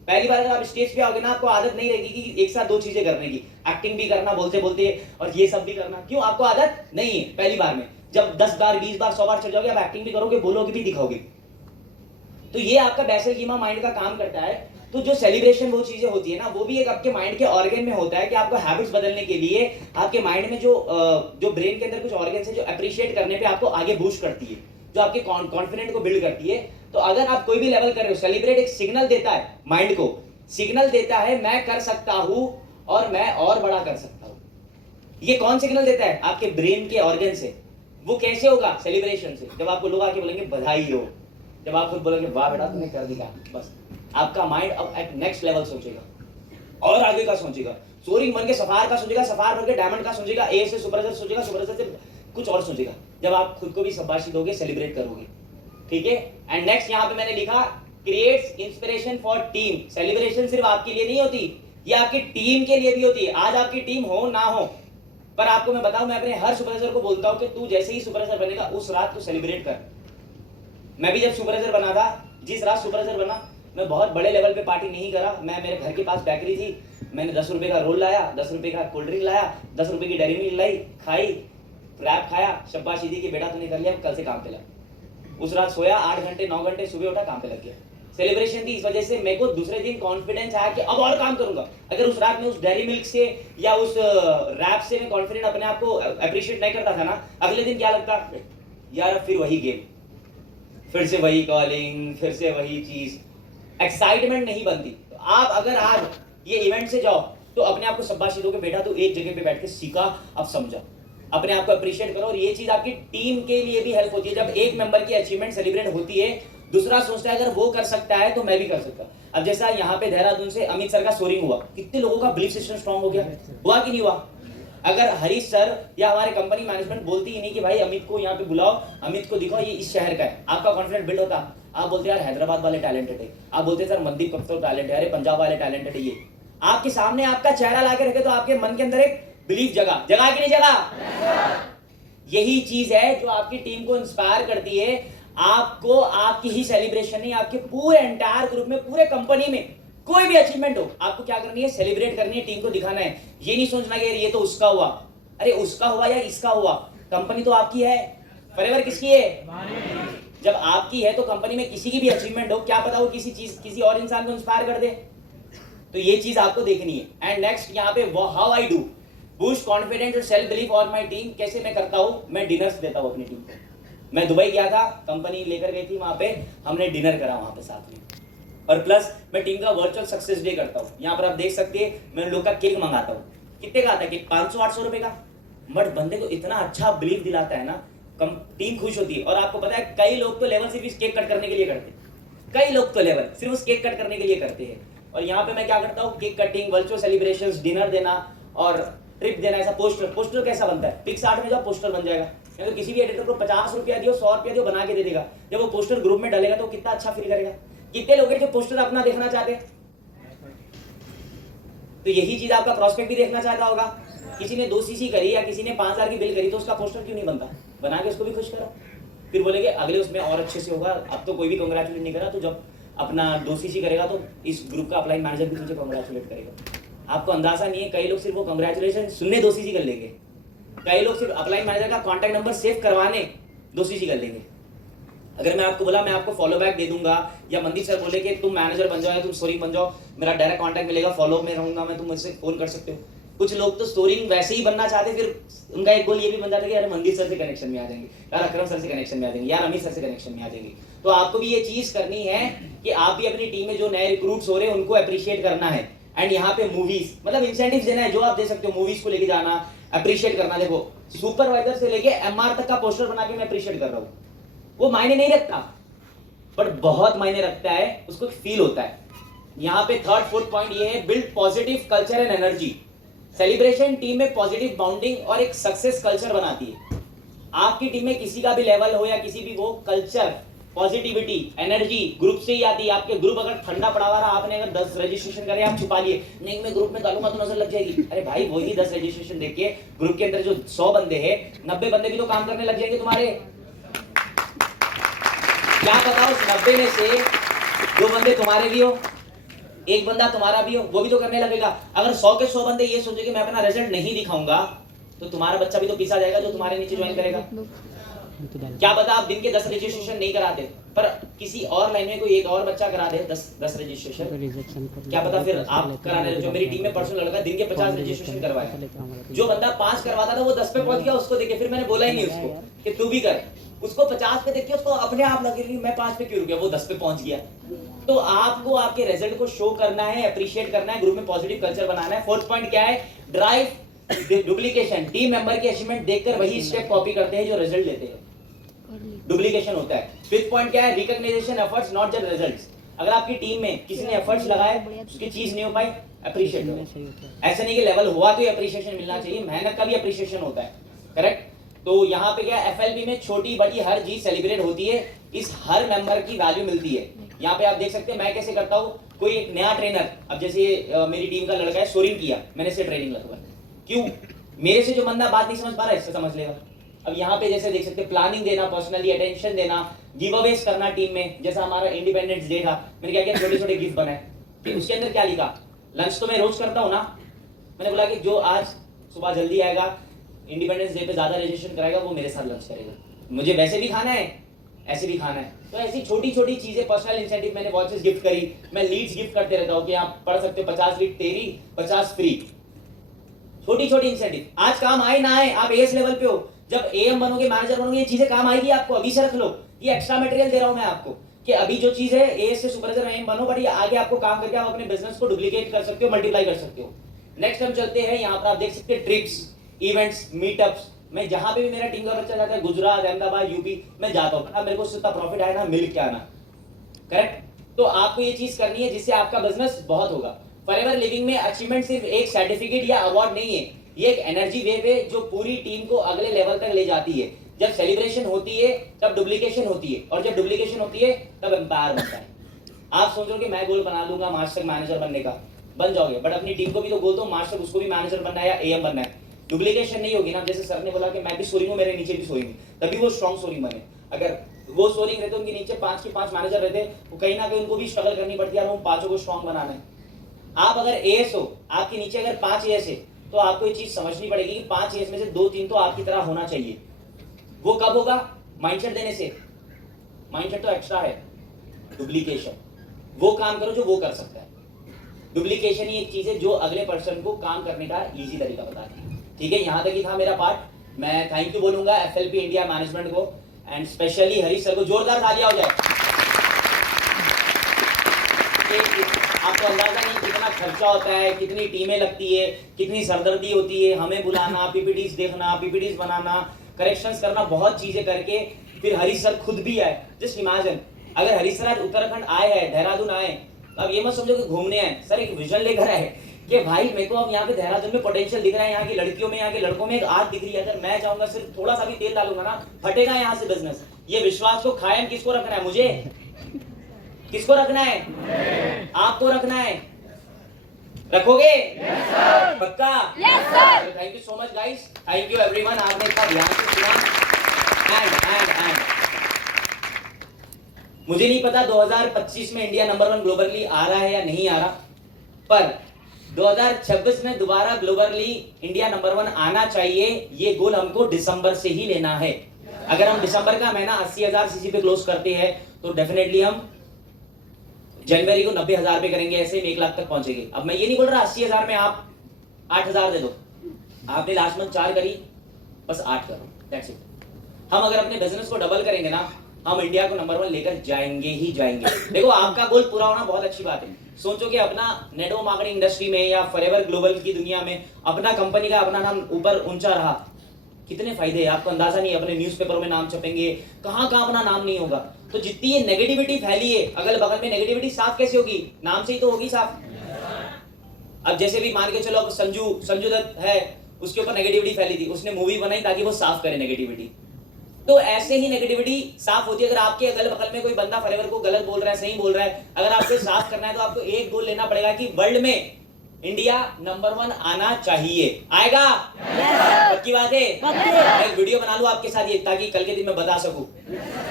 पहली बार अगर आप स्टेज पे आओगे ना, आपको आदत नहीं रहेगी कि एक साथ 2 चीजें करने की, एक्टिंग भी करना बोलते बोलते और ये सब भी करना। क्यों? आपको आदत नहीं है पहली बार में। जब 10 बार 20 बार 100 बार चल जाओगे, आप एक्टिंग भी करोगे, बोलोगे भी, दिखाओगे। तो ये आपका बैसेलगीमा माइंड का काम करता है। तो जो सेलिब्रेशन वो चीजें होती है ना, वो भी एक आपके माइंड के ऑर्गन में होता है कि आपको हैबिट्स बदलने के लिए आपके माइंड में जो ब्रेन के अंदर कुछ ऑर्गन है जो अप्रिशिएट करने पे आपको आगे बूस्ट करती है, जो आपके कॉन्फिडेंट को बिल्ड करती है। तो अगर आप कोई भी लेवल कर रहे हो, सेलिब्रेट एक सिग्नल देता है माइंड को, सिग्नल देता है मैं कर सकता हूं और मैं और बड़ा कर सकता हूं। ये कौन सिग्नल देता है? आपके ब्रेन के ऑर्गन से। वो कैसे होगा? सेलिब्रेशन से। जब आपको लोग आके बोलेंगे बधाई हो, जब आप खुद बोलोगे वाह बेटा तुमने कर दिया, बस आपका माइंड अब एट नेक्स्ट लेवल सोचेगा और आगे का सोचेगा। सोरिंग बन के सफार का सोचेगा, सफार बन के डायमंड का सोचेगा, ए से सुपरवाइजर सोचेगा, सुपरवाइजर से कुछ और सोचेगा। जब आप खुद को भी शाबाशी दोगे, सेलिब्रेट करोगे, ठीक है। एंड नेक्स्ट यहाँ पे मैंने लिखा creates inspiration for team. Celebration सिर्फ आपके लिए नहीं होती, ये आपकी टीम के लिए भी होती है। आज आपकी टीम हो ना हो, पर आपको मैं बताऊं, मैं अपने हर सुपरवाइजर को बोलता हूं कि तू जैसे ही सुपरवाइजर बनेगा उस रात को सेलिब्रेट कर। मैं भी जब सुपरवाइजर बना था, जिस रात सुपरवाइजर बना, मैं बहुत बड़े लेवल पे पार्टी नहीं करा। मैं मेरे घर के पास बेकरी थी, मैंने 10 रुपए का रोल लाया, 10 रुपए का कोल्ड ड्रिंक लाया, 10 रुपए की डेयरी मिल्क लाई, खाई, रैप खाया, शाबाशी दी कि बेटा तूने कर लिया, कल से काम पे लग। उस रात सोया 8 घंटे 9 घंटे, सुबह उठा काम पे लग गया। सेलिब्रेशन थी, इस वजह से मेरे को दूसरे दिन कॉन्फिडेंस आया कि अब और काम करूंगा। अगर उस रात में उस डेयरी मिल्क से या उस रैप से मैं कॉन्फिडेंट अपने आप को अप्रिशिएट नहीं करता था ना, अगले दिन क्या लगता, यार फिर वही गेम, फिर से वही कॉलिंग, फिर से वही चीज, एक्साइटमेंट नहीं बनती। तो आप अगर आज ये इवेंट से जाओ तो अपने आप को शाबाशी दोगे, बेटा तू एक जगह पे बैठ के सीखा, अब समझा, अपने आप को अप्रिशिएट करो। और ये चीज आपकी टीम के लिए भी हेल्प होती है। जब एक मेंबर की अचीवमेंट सेलिब्रेट होती है, दूसरा सोचता है अगर वो कर सकता है तो मैं भी कर सकता। अब जैसा यहाँ पे देहरादून से अमित सर का सोरिंग हुआ, कितने लोगों का बिलीफ सिस्टम स्ट्रांग हो गया, हुआ कि नहीं हुआ? अगर हरीश सर या हमारे कंपनी मैनेजमेंट बोलती ही नहीं कि भाई अमित को यहाँ पे बुलाओ, अमित को दिखाओ ये इस शहर का है, आपका कॉन्फिडेंस बिल्ड होता। आप बोलते यार हैदराबाद वाले टैलेंटेड है, आप बोलते सर मनदीप कप्तान टैलेंट है, अरे पंजाब वाले टैलेंटेड है। ये आपके सामने आपका चेहरा ला के रखे तो आपके मन के अंदर एक बिलीफ जगह कि नहीं जगह? यही चीज है जो आपकी टीम को इंस्पायर करती है। आपको आपकी ही सेलिब्रेशन नहीं, आपके पूरे एंटायर ग्रुप में, पूरे कंपनी में कोई भी अचीवमेंट हो, आपको क्या करनी है? सेलिब्रेट करनी है, टीम को दिखाना है। ये नहीं सोचना कि ये तो उसका हुआ, अरे उसका हुआ या इसका हुआ, कंपनी तो आपकी है, फॉरएवर किसकी है? जब आपकी है तो कंपनी में किसी की भी अचीवमेंट हो, क्या पता वो किसी और इंसान को इंस्पायर कर दे। तो ये चीज आपको देखनी है। एंड नेक्स्ट यहाँ पे how I do boost confidence और self belief on my team. कैसे मैं करता हूँ? मैं डिनर्स देता हूँ अपनी टीम को। मैं दुबई गया था, कंपनी लेकर गई थी, वहां पे हमने डिनर करा वहां पे साथ में। और प्लस मैं टीम का वर्चुअल सक्सेस डे करता हूँ। यहाँ पर आप देख सकते हैं, मैं उन लोग का केक मंगाता हूँ। कितने का आता है? 500-800 रुपए का। बट बंदे को इतना अच्छा बिलीफ दिलाता है ना, टीम खुश होती है। और आपको पता है कई लोग तो लेवल सिर्फ इस केक कट करने के लिए करते हैं, कई लोग तो लेवल सिर्फ उस केक कट करने के लिए करते हैं। और यहाँ पे मैं क्या करता हूँ? Cake cutting, virtual celebrations, dinner देना और ट्रिप देना। ऐसा पोस्टर कैसा बनता है? पिक्सआर्ट में जाओ पोस्टर बन जाएगा। तो किसी भी एडिटर को 50 रुपया दियो, 100 रुपया दियो, बना के दे देगा। जब वो पोस्टर ग्रुप में डालेगा तो कितना अच्छा फील करेगा। कितने लोग हैं जो पोस्टर अपना देखना चाहते हैं? तो यही चीज आपका प्रॉस्पेक्ट भी देखना चाहता होगा। किसी ने 2 सीसी करी या किसी ने 5000 की बिल करी, तो उसका पोस्टर क्यों नहीं बनता? बना के उसको भी खुश करो। फिर बोलेंगे अगले उसमें और अच्छे से होगा। अब तो कोई भी कांग्रेचुलेट नहीं करा, तो जब अपना 2 सीसी करेगा तो इस ग्रुप का अपलाइन मैनेजर भी तुझे कांग्रेचुलेट करेगा। आपको अंदाजा नहीं है, कई लोग सिर्फ वो कांग्रेचुलेशन सुनने 2 सीसी कर लेंगे, कई लोग सिर्फ अपलाइन मैनेजर का कॉन्टैक्ट नंबर सेव करवाने 2 सीसी कर लेंगे। अगर मैं आपको बोला मैं आपको फॉलो बैक दे दूंगा, या मनदीप सर बोले कि तुम मैनेजर बन जाओ या तुम स्टोरिंग बन जाओ, मेरा डायरेक्ट कॉन्टैक्ट मिलेगा, फॉलो में रहूंगा मैं, तुम मुझसे फोन कर सकते हो। कुछ लोग तो स्टोरिंग वैसे ही बनना चाहते, फिर उनका एक गोल ये भी बन जाता है कि यार मनदीप सर से कनेक्शन में आ जाएंगे, यार अकरम सर से कनेक्शन में आ जाएंगे, यार अमित सर से कनेक्शन में आ जाएंगे। तो आपको भी ये चीज करनी है कि आप भी अपनी टीम में जो नए रिक्रूट्स हो रहे हैं उनको अप्रिशिएट करना है। एंड यहाँ पे मूवीज मतलब इंसेंटिव देना है, जो आप दे सकते हो। मूवीज को लेके जाना, अप्रिशिएट करना। देखो सुपरवाइजर से लेके एमआर तक का पोस्टर बना के मैं अप्रिशिएट कर रहा हूँ। वो मायने नहीं रखता, बट बहुत मायने रखता है, उसको फील होता है। यहाँ पे थर्ड फोर्थ पॉइंट ये है, build positive culture and energy. Celebration team में पॉजिटिव बाउंडिंग और एक सक्सेस कल्चर बनाती है। आपकी टीम में किसी का भी लेवल हो या किसी भी वो कल्चर, पॉजिटिविटी, एनर्जी ग्रुप से ही आती है। आपके ग्रुप अगर ठंडा पड़ा हुआ रहा, आपने अगर 10 रजिस्ट्रेशन करे, आप छुपा लिए, नहीं मैं ग्रुप में डालूंगा तो नजर लग जाएगी। अरे भाई वही 10 रजिस्ट्रेशन देख के ग्रुप के अंदर जो 100 बंदे हैं, 90 बंदे भी तो काम करने लग जाएंगे तुम्हारे। क्या पता उस 90 में से 2 बंदे तुम्हारे भी हो, 1 बंदा तुम्हारा भी हो, वो भी तो करने लगेगा। अगर 100 के 100 बंदे ये सोचे कि मैं अपना रिजल्ट नहीं दिखाऊंगा, तो तुम्हारा बच्चा भी तो पीछा जाएगा जो तुम्हारे नीचे ज्वाइन करेगा। क्या पता आप दिन के 10 रजिस्ट्रेशन नहीं कराते, पर किसी और लाइन में कोई एक और बच्चा करा दे 10 रजिस्ट्रेशन, क्या पता फिर आप कराने लगे। जो मेरी टीम में पर्सनल लड़का दिन के 50 रजिस्ट्रेशन करवाया, जो बंदा 5 करवाता था वो 10 पे पहुंच गया। उसको देखे फिर मैंने बोला ही नहीं उसको कि तू भी कर। उसको 50 पे देख के उसको अपने आप लगे कि मैं 5 पे क्यों रुक गया, वो 10 पे पहुंच गया। तो आपको आपके रिजल्ट को शो करना है, अप्रिशिएट करना है, ग्रुप में पॉजिटिव कल्चर बनाना है। फोर्थ पॉइंट क्या है, ड्राइव डुप्लीकेशन। टीम मेंबर के अचीवमेंट देखकर वही स्टेप कॉपी करते हैं जो रिजल्ट लेते हैं, डुप्लीकेशन होता है। फिफ्थ पॉइंट क्या है, recognition efforts not just results. अगर आपकी टीम में किसी ने एफर्ट्स लगाए, उसकी चीज नहीं हो पाई, अप्रिशिएट करो। ऐसा नहीं कि लेवल हुआ तो अप्रिशिएशन मिलना चाहिए, मेहनत का भी अप्रिशिएशन होता है, करेक्ट। तो यहाँ पे क्या, एफएलपी में छोटी बड़ी हर चीज सेलिब्रेट होती है, इस हर मेंबर की वैल्यू मिलती है। यहाँ पे आप देख सकते हैं मैं कैसे करता हूँ। कोई एक नया ट्रेनर, अब जैसे मेरी टीम का लड़का है सोरिन किया, मैंने इसे ट्रेनिंग लगवाई। क्यों? मेरे से जो बंदा बात नहीं समझ पा रहा है, इससे समझ लेगा। अब यहाँ पे जैसे देख सकते हैं, प्लानिंग देना, पर्सनली अटेंशन देना, गिव अवेज करना टीम में। जैसा हमारा इंडिपेंडेंस डे था, मैंने क्या किया, छोटे छोटे गिफ्ट बनाए। फिर उसके अंदर क्या लिखा, लंच तो मैं रोज करता हूँ ना, मैंने बोला कि जो आज सुबह जल्दी आएगा, इंडिपेंडेंस डे पे ज्यादा रजिस्ट्रेशन कराएगा, वो मेरे साथ लंच करेगा। मुझे वैसे भी खाना है, ऐसे भी खाना है। तो ऐसी छोटी छोटी चीजें, पर्सनल इंसेंटिव, मैंने वॉचेस गिफ्ट करी, मैं लीड्स गिफ्ट करते रहता हूँ कि आप पढ़ सकते हो, 50 लीड तेरी, 50 फ्री। छोटी छोटी इंसेंटिव आज काम आए ना आए, आप एएस लेवल पे हो, जब एएम बनोगे, मैनेजर बनोगे, ये चीजें काम आएगी आपको। अभी से रख लो, ये एक्स्ट्रा मटेरियल दे रहा हूं मैं आपको कि अभी जो चीज है एएस से सुपरवाइजर एएम बनो, बट ये आगे आपको काम करके आप अपने बिजनेस को डुप्लीकेट कर सकते हो, मल्टीप्लाई कर सकते हो। नेक्स्ट हम चलते हैं, यहाँ पर आप देख सकते हैं ट्रिप्स, इवेंट्स, मीटअप्स। मैं जहां पे भी मेरा टीम का बच्चा जाता है, गुजरात, अहमदाबाद, यूपी, मैं जाता हूँ। अब मेरे को उससे प्रॉफिट आया ना, मिल के आना, करेक्ट। तो आपको ये चीज करनी है जिससे आपका बिजनेस बहुत होगा। फॉरएवर लिविंग में अचीवमेंट सिर्फ एक सर्टिफिकेट या अवार्ड नहीं है, ये एक एनर्जी वेव है जो पूरी टीम को अगले लेवल तक ले जाती है। जब सेलिब्रेशन होती है तब डुप्लीकेशन होती है, और जब डुप्लीकेशन होती है तब एम्पायर बनता है। आप सोचोगे मैं गोल बना लूंगा मार्च तक मैनेजर बनने का, बन जाओगे, बट अपनी टीम को भी तो गोल दो, मार्च तक उसको भी मैनेजर बनना है या एएम बनना है। डुप्लीकेशन नहीं होगी ना, जैसे सर ने बोला कि मैं भी सोरिंग हूँ, मेरे नीचे भी सोरिंग, तभी वो स्ट्रॉन्ग सोरिंग बने। अगर वो सोरिंग रहते, उनके नीचे 5 के 5 मैनेजर रहते, वो कहीं ना कहीं उनको भी स्ट्रगल करनी पड़ती है, और वो 5 को स्ट्रॉन्ग बनाना है। आप अगर एएस हो, आपके नीचे अगर 5 एएस है, तो आपको ये चीज समझनी पड़ेगी कि 5 एएस में से 2-3 तो आपकी तरह होना चाहिए। वो कब होगा? माइंडसेट देने से। माइंडसेट तो एक्स्ट्रा है, डुप्लीकेशन वो काम करो जो वो कर सकता है। डुप्लीकेशन ही एक चीज है जो अगले पर्सन को काम करने का इजी तरीका बताती है। ठीक है, यहाँ तक ही था मेरा पार्ट। मैं थैंक यू बोलूंगा एफएलपी इंडिया मैनेजमेंट को, एंड स्पेशली हरीश सर को। जोरदार तालियां हो जाए। आपको अंदाजा नहीं कितना खर्चा होता है, कितनी टीमें लगती है, कितनी सरदर्दी होती है, हमें बुलाना, पीपीटीज देखना, पीपीटीज बनाना, करेक्शंस करना, बहुत चीजें करके फिर हरीश सर खुद भी आए। जस्ट इमेजिन अगर हरीश सर आज उत्तराखंड आए हैं, देहरादून आए, तो अब ये मत समझो कि घूमने आए, सर एक विजन लेकर आए कि भाई मेरे को अब यहाँ पे देहरादून में पोटेंशियल दिख रहा है, यहाँ की लड़कियों में, यहाँ के लड़कों में एक आग दिख रही है। अगर मैं चाहूंगा सिर्फ थोड़ा सा भी तेल डालूंगा ना, फटेगा यहाँ से बिजनेस। ये विश्वास को कायम किसको रखना है? मुझे। किसको रखना है? आपको रखना है। रखोगे? yes, पक्का? yes, thank you so much guys, thank you everyone, आपने इतना ध्यान से सुना। एंड मुझे नहीं पता 2025 में इंडिया नंबर 1 ग्लोबली आ रहा है या नहीं आ रहा, पर 2026 में दोबारा ग्लोबली इंडिया नंबर 1 आना चाहिए। ये गोल हमको दिसंबर से ही लेना है। अगर हम दिसंबर का महीना 80,000 सीसी पे क्लोज करते हैं, तो डेफिनेटली हम जनवरी को 90,000 पे करेंगे, ऐसे ही 1 लाख तक पहुंचेंगे। अब मैं ये नहीं बोल रहा 80,000 में आप 8,000 दे दो, आपने लास्ट मंथ 4 करी, बस 8 करो, दैट्स इट। हम अगर अपने बिजनेस को डबल करेंगे ना, हम इंडिया को नंबर 1 लेकर जाएंगे ही जाएंगे। देखो आपका गोल पूरा होना बहुत अच्छी बात है। सोचो कि अपना नेटवर्क मार्केटिंग इंडस्ट्री में या फॉरएवर ग्लोबल की दुनिया में अपना कंपनी का अपना नाम ऊपर ऊंचा रहा, कितने फायदे हैं आपको अंदाजा नहीं है। अपने न्यूज़पेपरों में नाम छपेंगे, कहाँ कहाँ अपना नाम नहीं होगा। तो जितनी ये नेगेटिविटी फैली है अगल बगल में, नेगेटिविटी साफ कैसे होगी? नाम से ही तो होगी साफ। अब जैसे भी मान के चलो, अब संजू दत्त है, उसके ऊपर नेगेटिविटी फैली थी, उसने मूवी बनाई ताकि वो साफ करे नेगेटिविटी। तो ऐसे ही नेगेटिविटी साफ होती है। अगर आपके अगल बगल में कोई बंदा फॉरएवर को गलत बोल रहा है, सही बोल रहा है, अगर आपको साफ करना है तो आपको एक गोल लेना पड़ेगा कि वर्ल्ड में इंडिया नंबर 1 आना चाहिए। आएगा? पक्की बात है। मैं एक वीडियो बना लूं आपके साथ ये, ताकि कल के दिन मैं बता सकूं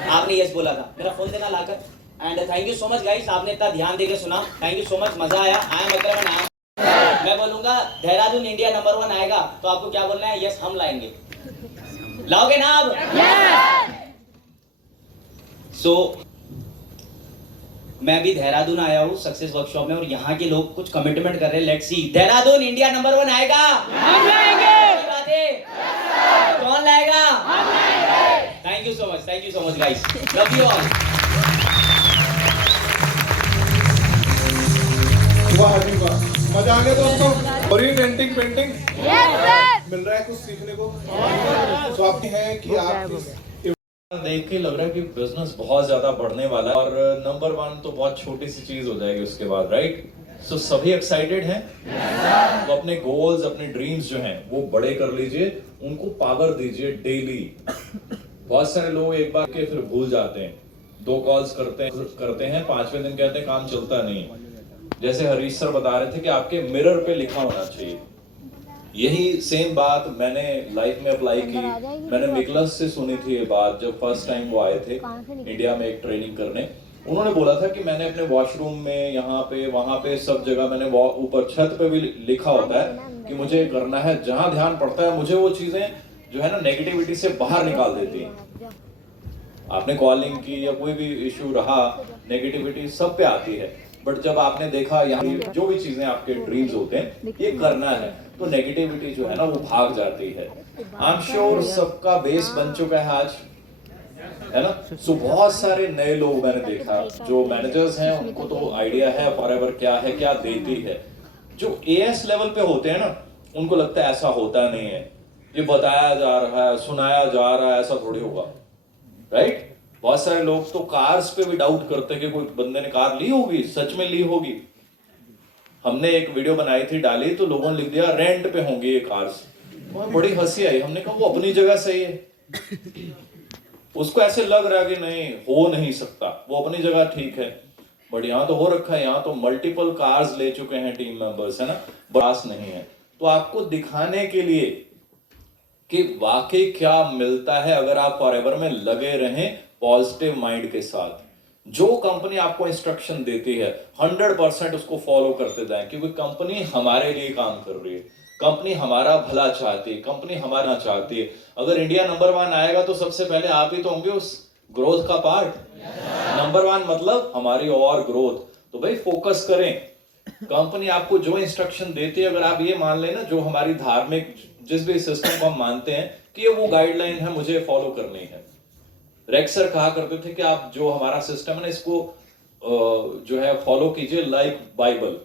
आपने यस बोला था। मेरा फोन देना लाकर। And thank you so much guys, आपने इतना ध्यान देकर सुना। थैंक यू सो मच, मजा आया। आई एम अकरम एंड मैं बोलूंगा देहरादून इंडिया नंबर 1 आएगा, तो आपको क्या बोलना है? यस हम लाएंगे। लाओगे ना आप? सो मैं भी देहरादून आया हूँ सक्सेस वर्कशॉप में, और यहाँ के लोग कुछ कमिटमेंट कर रहे हैं। Let's see, Dehradun India number 1 आएगा? हम लाएंगे। बात है, कौन लाएगा? हम लाएंगे। Thank you so much guys, love you all. वाह जी वाह, मजा आ गया दोस्तों। और ये पेंटिंग मिल रहा है कुछ सीखने को। तो आपकी है कि आप देख के लग रहा है कि बिजनेस बहुत ज्यादा बढ़ने वाला है, और नंबर 1 तो बहुत छोटी सी चीज हो जाएगी उसके बाद, राइट? सो सभी एक्साइटेड हैं? तो अपने गोल्स, अपने ड्रीम्स जो हैं वो बड़े कर लीजिए, उनको पावर दीजिए डेली। बहुत सारे लोग एक बार के फिर भूल जाते हैं, 2 कॉल्स करते हैं 5वें दिन कहते हैं काम चलता नहीं। जैसे हरीश सर बता रहे थे कि आपके मिरर पे लिखा होना चाहिए। यही सेम बात मैंने लाइफ में अप्लाई की। मैंने निकलस से सुनी थी ये बात, जब फर्स्ट टाइम वो आए थे इंडिया में एक ट्रेनिंग करने। उन्होंने बोला था कि मैंने अपने वॉशरूम में, यहाँ पे, वहां पे, सब जगह मैंने ऊपर छत पे भी लिखा होता है कि मुझे करना है। जहां ध्यान पड़ता है मुझे वो चीजें जो है ना नेगेटिविटी से बाहर निकाल देती हैं। आपने कॉलिंग की या कोई भी इश्यू रहा, नेगेटिविटी सब पे आती है। बट जब आपने देखा यहाँ जो भी चीजें आपके ड्रीम्स होते हैं ये करना है, तो नेगेटिविटी जो है ना वो भाग जाती है। आई एम श्योर सबका बेस बन चुका है आज, है ना? सो बहुत सारे नए लोग मैंने देखा, जो मैनेजर्स हैं उनको तो आइडिया है फॉरएवर क्या है, क्या देती है। जो एएस लेवल पे होते हैं ना, उनको लगता है ऐसा होता नहीं है, ये बताया जा रहा है, सुनाया जा रहा है, ऐसा थोड़ी होगा, राइट? बहुत सारे लोग तो कार्स पे भी डाउट करते हैं कि कोई बंदे ने कार ली होगी, सच में ली होगी। हमने एक वीडियो बनाई थी, डाली, तो लोगों ने लिख दिया रेंट पे होंगी ये कार्स। बड़ी हंसी आई। हमने कहा वो अपनी जगह सही है, उसको ऐसे लग रहा है कि नहीं हो नहीं सकता, वो अपनी जगह ठीक है। बट यहाँ तो हो रखा है, यहाँ तो मल्टीपल कार्स ले चुके हैं टीम मेंबर्स, है ना? बस नहीं है। तो आपको दिखाने के लिए कि वाकई क्या मिलता है अगर आप फॉरएवर में लगे रहें पॉजिटिव माइंड के साथ। जो कंपनी आपको इंस्ट्रक्शन देती है 100% उसको फॉलो करते जाएं, क्योंकि कंपनी हमारे लिए काम कर रही है, कंपनी हमारा भला चाहती है, कंपनी हमारा चाहती है। अगर इंडिया नंबर 1 आएगा तो सबसे पहले आप ही तो होंगे उस ग्रोथ का पार्ट। नंबर 1 मतलब हमारी और ग्रोथ। तो भाई फोकस करें। कंपनी आपको जो इंस्ट्रक्शन देती है, अगर आप ये मान लेना, जो हमारी धार्मिक जिस भी सिस्टम को हम मानते हैं कि ये वो गाइडलाइन है, मुझे फॉलो करनी है। रेक्स सर कहा करते थे कि आप जो हमारा सिस्टम है ना, इसको जो है फॉलो कीजिए लाइक बाइबल।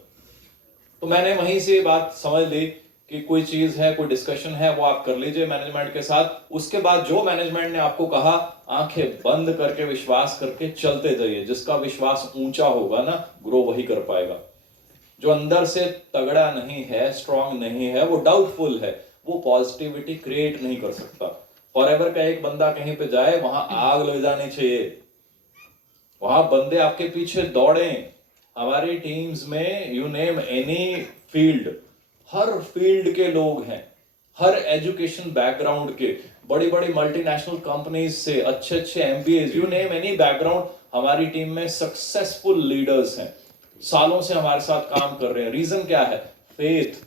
तो मैंने वहीं से बात समझ ली कि कोई चीज है, कोई डिस्कशन है, वो आप कर लीजिए मैनेजमेंट के साथ। उसके बाद जो मैनेजमेंट ने आपको कहा, आंखें बंद करके विश्वास करके चलते जाइए। जिसका विश्वास ऊंचा होगा ना, ग्रो वही कर पाएगा। जो अंदर से तगड़ा नहीं है, स्ट्रांग नहीं है, वो डाउटफुल है, वो पॉजिटिविटी क्रिएट नहीं कर सकता। फॉरएवर का एक बंदा कहीं पे जाए, वहां आग लग जानी चाहिए, वहां बंदे आपके पीछे दौड़े। हमारी टीम्स में you name any field, her field के लोग हैं, हर एजुकेशन बैकग्राउंड के, बड़ी बड़ी मल्टीनेशनल कंपनीज से, अच्छे अच्छे एमबीएज, यू नेम एनी बैकग्राउंड, हमारी टीम में सक्सेसफुल लीडर्स हैं, सालों से हमारे साथ काम कर रहे हैं। रीजन क्या है? फेथ।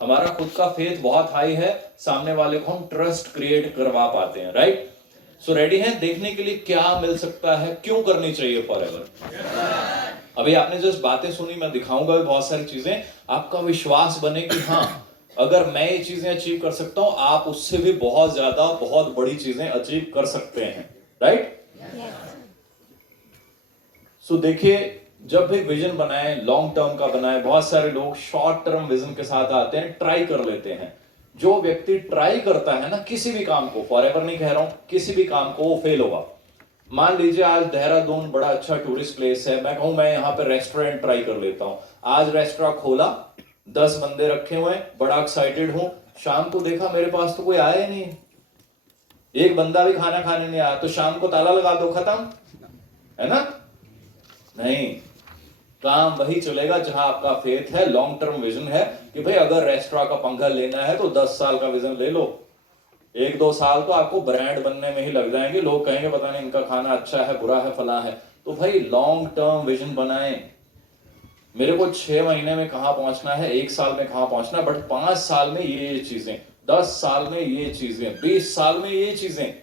हमारा खुद का फेथ बहुत हाई है, सामने वाले को हम ट्रस्ट क्रिएट करवा पाते हैं, राइट? सो रेडी हैं देखने के लिए क्या मिल सकता है, क्यों करनी चाहिए फॉरएवर? अभी आपने जस्ट बातें सुनी, मैं दिखाऊंगा भी बहुत सारी चीजें। आपका विश्वास बने कि हाँ, अगर मैं ये चीजें अचीव कर सकता हूं, आप उससे भी बहुत ज्यादा, बहुत बड़ी चीजें अचीव कर सकते हैं, राइट? सो देखिए, जब भी विजन बनाए, लॉन्ग टर्म का बनाए, बहुत सारे लोग शॉर्ट टर्म विजन के साथ आते हैं, ट्राई कर लेते हैं, जो व्यक्ति ट्राई करता है ना किसी भी काम को, फॉरएवर नहीं कह रहा हूं, किसी भी काम को, वो फेल होगा। मान लीजिए आज देहरादून बड़ा अच्छा टूरिस्ट प्लेस है, मैं कहूं मैं यहाँ पे रेस्टोरेंट ट्राई कर लेता हूं। आज रेस्टोरेंट खोला, 10 बंदे रखे हुए हैं, बड़ा एक्साइटेड हूं, शाम को देखा मेरे पास तो कोई आया ही नहीं, एक बंदा भी खाना खाने नहीं आया, तो शाम को ताला लगा दो, खत्म है ना? नहीं, काम वही चलेगा जहां आपका फेथ है, लॉन्ग टर्म विजन है कि भाई अगर रेस्टोरेंट का पंखा लेना है तो 10 साल का विजन ले लो। 1-2 साल तो आपको ब्रांड बनने में ही लग जाएंगे, लोग कहेंगे पता नहीं इनका खाना अच्छा है, बुरा है, फला है। तो भाई लॉन्ग टर्म विजन बनाएं। मेरे को 6 महीने में कहां पहुंचना है, 1 साल में कहां पहुंचना है, बट 5 साल में ये चीजें, 10 साल में ये चीजें, 20 साल में ये चीजें,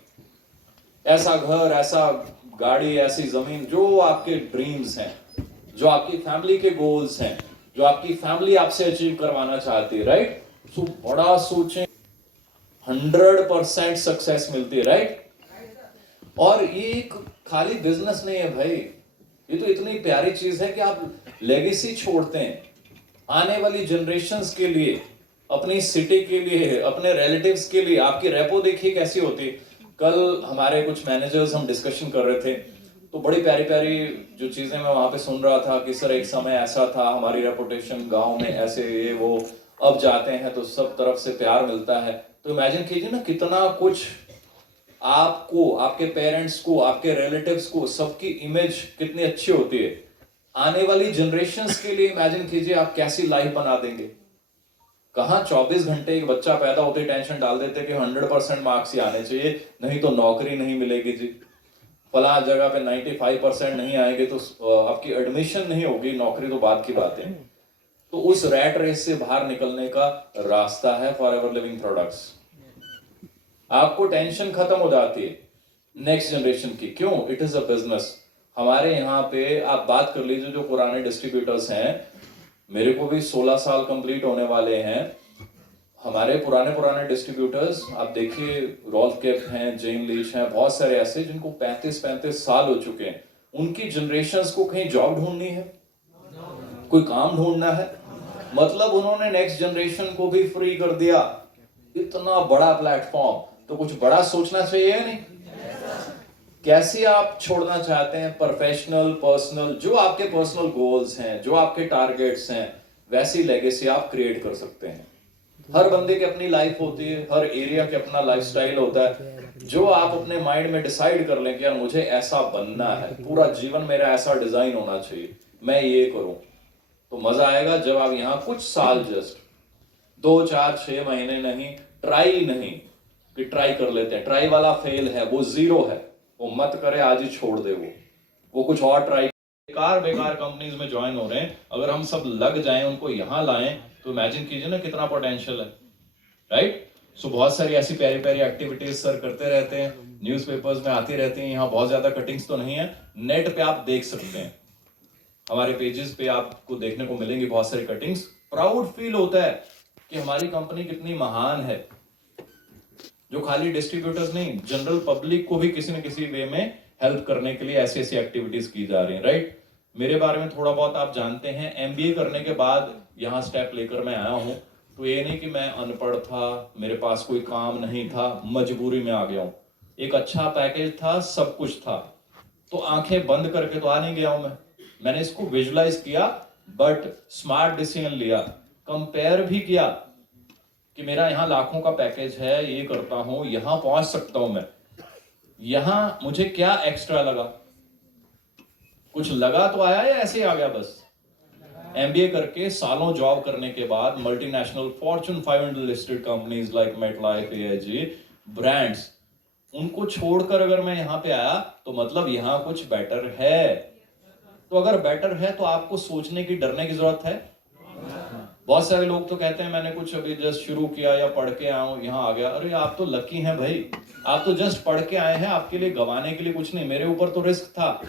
ऐसा घर, ऐसा गाड़ी, ऐसी जमीन, जो आपके ड्रीम्स हैं, जो आपकी फैमिली के गोल्स हैं, जो आपकी फैमिली आपसे अचीव करवाना चाहती है, राइट? सो बड़ा सोचें, 100% सक्सेस मिलती है, राइट? और ये एक खाली बिजनेस नहीं है भाई, ये तो इतनी प्यारी चीज है कि आप लेगेसी छोड़ते हैं आने वाली जनरेशंस के लिए, अपनी सिटी के लिए, अपने रिलेटिव्स के लिए। आपकी रेपो देखिए कैसी होती। कल हमारे कुछ मैनेजर्स, हम डिस्कशन कर रहे थे, तो बड़ी प्यारी प्यारी जो चीजें मैं वहां पे सुन रहा था कि सर एक समय ऐसा था, हमारी रेपुटेशन गांव में ऐसे, ये वो, अब जाते हैं तो सब तरफ से प्यार मिलता है। तो इमेजिन कीजिए ना कितना कुछ आपको, आपके पेरेंट्स को, आपके रिलेटिव्स को, सबकी इमेज कितनी अच्छी होती है। आने वाली जनरेशंस के लिए इमेजिन कीजिए आप कैसी लाइफ बना देंगे। कहां 24 घंटे एक बच्चा पैदा होते टेंशन डाल देते कि 100% मार्क्स ही आने चाहिए, नहीं तो नौकरी नहीं मिलेगी जी, फला जगह पे 95% नहीं आएंगे तो आपकी एडमिशन नहीं होगी, नौकरी तो बात की बात है। तो उस रैट रेस से बाहर निकलने का रास्ता है फॉरएवर लिविंग प्रोडक्ट्स। आपको टेंशन खत्म हो जाती है नेक्स्ट जनरेशन की। क्यों? It is a business. हमारे यहाँ पे आप बात कर लीजिए, जो पुराने डिस्ट्रीब्यूटर्स हैं, मेरे को भी 16 साल कंप्लीट होने वाले हैं। हमारे पुराने डिस्ट्रीब्यूटर्स आप देखिए, रॉल्फ केप हैं, जेन लीच हैं, बहुत सारे ऐसे जिनको 35-35 साल हो चुके हैं। उनकी जनरेशंस को कहीं जॉब ढूंढनी है, कोई काम ढूंढना है, मतलब उन्होंने नेक्स्ट जनरेशन को भी फ्री कर दिया। इतना बड़ा प्लेटफॉर्म, तो कुछ बड़ा सोचना चाहिए या नहीं? कैसे आप छोड़ना चाहते हैं प्रोफेशनल, पर्सनल, जो आपके पर्सनल गोल्स हैं, जो आपके टारगेट्स हैं, वैसी लेगेसी आप क्रिएट कर सकते हैं। हर बंदे की अपनी लाइफ होती है, हर एरिया के अपना लाइफस्टाइल होता है। जो आप अपने माइंड में डिसाइड कर लें कि यार मुझे ऐसा बनना है, पूरा जीवन मेरा ऐसा डिजाइन होना चाहिए, मैं ये करूं, तो मजा आएगा जब आप यहाँ कुछ साल, जस्ट 2, 4, 6 महीने नहीं, ट्राई नहीं कि ट्राई कर लेते हैं, ट्राई वाला फेल है, वो 0 है, वो मत करे, आज ही छोड़ दे, वो कुछ और ट्राई। बेकार कंपनीज में ज्वाइन हो रहे हैं, अगर हम सब लग जाएं, उनको यहाँ लाएं, तो इमेजिन कीजिए ना कितना पोटेंशियल है, राइट? सो बहुत सारी ऐसी प्यारी प्यारी एक्टिविटीज सर करते रहते हैं, न्यूज़पेपर्स में आती रहती हैं। यहाँ बहुत ज्यादा कटिंग्स तो नहीं है, नेट पे आप देख सकते हैं, हमारे पेजेस पे आपको देखने को मिलेंगी बहुत सारी कटिंग्स। प्राउड फील होता है कि हमारी कंपनी कितनी महान है, जो खाली डिस्ट्रीब्यूटर्स नहीं, जनरल पब्लिक को भी किसी न किसी वे में हेल्प करने के लिए ऐसी ऐसी एक्टिविटीज की जा रही हैं, राइट? मेरे बारे में थोड़ा बहुत आप जानते हैं। MBA करने के बाद यहाँ स्टेप लेकर मैं आया हूँ, तो ये नहीं कि मैं अनपढ़ था, मेरे पास कोई काम नहीं था, मजबूरी में आ गया हूँ। एक अच्छा पैकेज था, सब कुछ था, तो आंखें बंद करके तो आ नहीं गया हूं मैंने इसको विजुलाइज किया, बट स्मार्ट डिसीजन लिया, कंपेयर भी किया कि मेरा यहाँ लाखों का पैकेज है, ये करता हूं, यहाँ पहुंच सकता हूं मैं, यहाँ मुझे क्या एक्स्ट्रा लगा? कुछ लगा तो आया या ऐसे ही आ गया बस? MBA करके सालों जॉब करने के बाद multinational Fortune 500 listed companies like MetLife, AIG, brands, उनको छोड़कर अगर मैं यहाँ पे आया तो मतलब यहाँ कुछ बेटर है। तो अगर बेटर है तो आपको सोचने की, डरने की जरूरत है? बहुत सारे लोग तो कहते हैं मैंने कुछ अभी जस्ट शुरू किया या पढ़ के आया हूँ, यहाँ आ गया। अरे आप तो लकी हैं भाई, आप तो जस्ट पढ़ के आए हैं, आपके लिए गंवाने के लिए कुछ नहीं। मेरे ऊपर तो रिस्क था,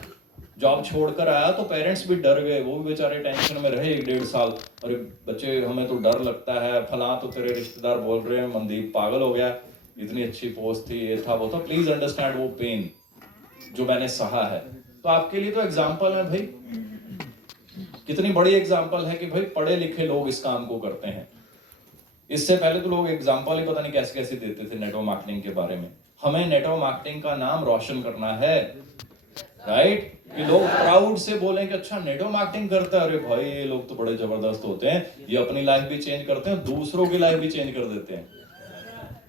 जॉब छोड़कर आया तो पेरेंट्स भी डर गए, वो भी बेचारे टेंशन में रहे 1-1.5 साल। अरे बच्चे, हमें तो डर लगता है, फला तो तेरे रिश्तेदार बोल रहे हैं मनदीप पागल हो गया, इतनी अच्छी पोस्ट थी, ये था वो था। प्लीज अंडरस्टैंड वो पेन जो मैंने सहा है। तो आपके लिए तो एग्जाम्पल है भाई, कितनी बड़ी एग्जाम्पल है कि भाई पढ़े लिखे लोग इस काम को करते हैं। इससे पहले तो लोग एग्जाम्पल ही पता नहीं कैसे कैसे देते थे नेटवर्क मार्केटिंग के बारे में। हमें नेटवर्क मार्केटिंग का नाम रोशन करना है, राइट? कि लोग प्राउड से बोलें कि अच्छा नेटवर्क मार्केटिंग करता है, अरे भाई ये लोग तो बड़े जबरदस्त होते हैं, ये अपनी लाइफ भी चेंज करते हैं, दूसरों की लाइफ भी चेंज कर देते हैं,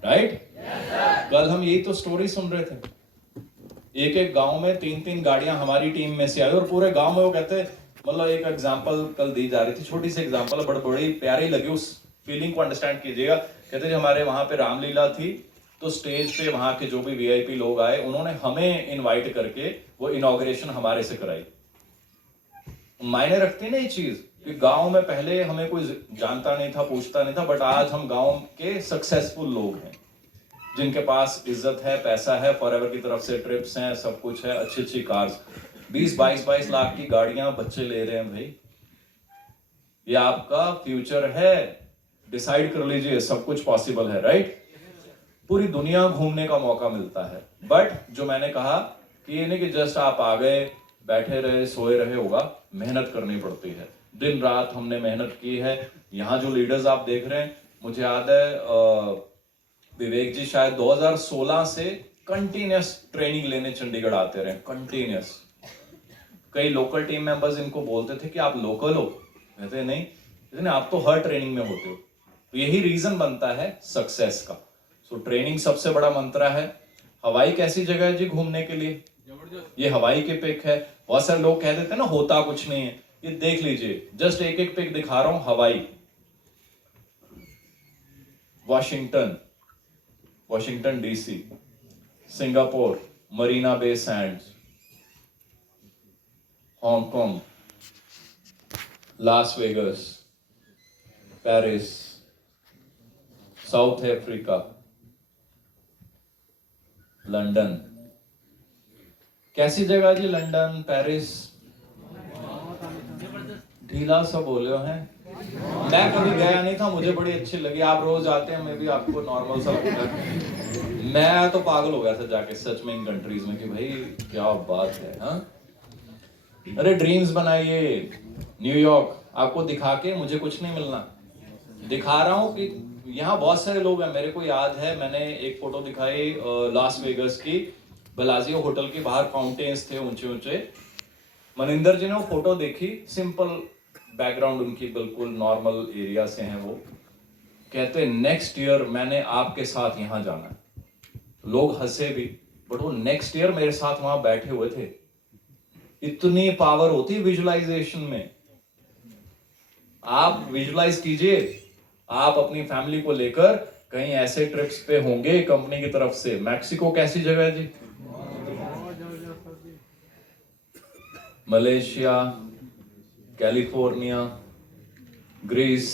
राइट? कल हम यही तो स्टोरी सुन रहे थे, एक एक गांव में 3-3 गाड़ियां हमारी टीम में से आई और पूरे गांव में वो कहते, मतलब एक एग्जांपल कल दी जा रही थी, छोटी सी एग्जांपल, बड़ी प्यारी लगी, उस फीलिंग को अंडरस्टैंड कीजिएगा। कहते थे हमारे वहां पे रामलीला थी, तो स्टेज पे वहां के जो भी वीआईपी लोग आए, उन्होंने हमें इनवाइट करके वो इनॉग्रेशन हमारे से कराई। मायने रखती है ना ये चीज कि गांव में पहले हमें कोई जानता नहीं था, पूछता नहीं था, बट आज हम गांव के सक्सेसफुल लोग हैं, जिनके पास इज्जत है, पैसा है, फॉरएवर की तरफ से ट्रिप्स हैं, सब कुछ है, अच्छी अच्छी कार्स, 20-22 लाख की गाड़ियां बच्चे ले रहे हैं। भाई ये आपका फ्यूचर है, डिसाइड कर लीजिए, सब कुछ पॉसिबल है, राइट? पूरी दुनिया घूमने का मौका मिलता है। बट जो मैंने कहा कि ये नहीं कि जस्ट आप आ गए, बैठे रहे, सोए रहे, होगा, मेहनत करनी पड़ती है। दिन रात हमने मेहनत की है। यहाँ जो लीडर्स आप देख रहे हैं, मुझे याद है विवेक जी शायद 2016 से कंटिन्यूस ट्रेनिंग लेने चंडीगढ़ आते रहे, कंटिन्यूस। कई लोकल टीम मेंबर्स इनको बोलते थे कि आप लोकल हो, कहते नहीं, कहते आप तो हर ट्रेनिंग में होते हो। तो यही रीजन बनता है सक्सेस का। सो ट्रेनिंग सबसे बड़ा मंत्र है। हवाई कैसी जगह है जी घूमने के लिए? ये हवाई की पिक है। बहुत सारे लोग कह देते हैं ना होता कुछ नहीं है, ये देख लीजिए, जस्ट एक एक पिक दिखा रहा हूं। Hawaii, Washington DC, Singapore, Marina Bay Sands, Hong Kong, Las Vegas, Paris, South Africa, London. कैसी जगह जी लंदन, पेरिस? ढीला सा बोले हैं। मैं कभी गया नहीं था, मुझे बड़ी अच्छी लगी। आप रोज आते हैं, मैं भी आपको नॉर्मल सा लगता है। मैं तो पागल हो गया था जाके सच में इन कंट्रीज में कि भाई क्या बात है। हाँ, अरे ड्रीम्स बनाइए। न्यूयॉर्क आपको दिखा के मुझे कुछ नहीं मिलना, दिखा रहा हूं कि यहाँ बहुत सारे लोग हैं। मेरे को याद है मैंने एक फोटो दिखाई लास वेगस की, बेलाजियो होटल के बाहर फाउंटेन्स थे ऊंचे ऊंचे। मनिंदर जी ने वो फोटो देखी, सिंपल बैकग्राउंड उनकी, बिल्कुल नॉर्मल एरिया से हैं वो। कहते नेक्स्ट ईयर मैंने आपके साथ यहाँ जाना है। लोग हंसे भी, बट वो नेक्स्ट ईयर मेरे साथ वहां बैठे हुए थे। इतनी पावर होती विजुअलाइजेशन में। आप विजुअलाइज कीजिए, आप अपनी फैमिली को लेकर कहीं ऐसे ट्रिप्स पे होंगे कंपनी की तरफ से। मैक्सिको कैसी जगह है जी? मलेशिया, कैलिफोर्निया, ग्रीस,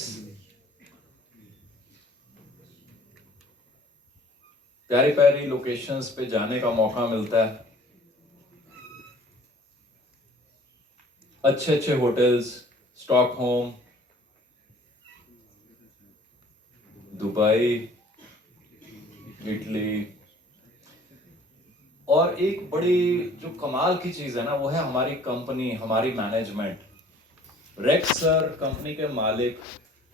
प्यारी प्यारी लोकेशंस पे जाने का मौका मिलता है। अच्छे अच्छे होटल्स, स्टॉकहोम, दुबई, इटली। और एक बड़ी जो कमाल की चीज है ना, वो है हमारी कंपनी, हमारी मैनेजमेंट। रेक्स सर कंपनी के मालिक,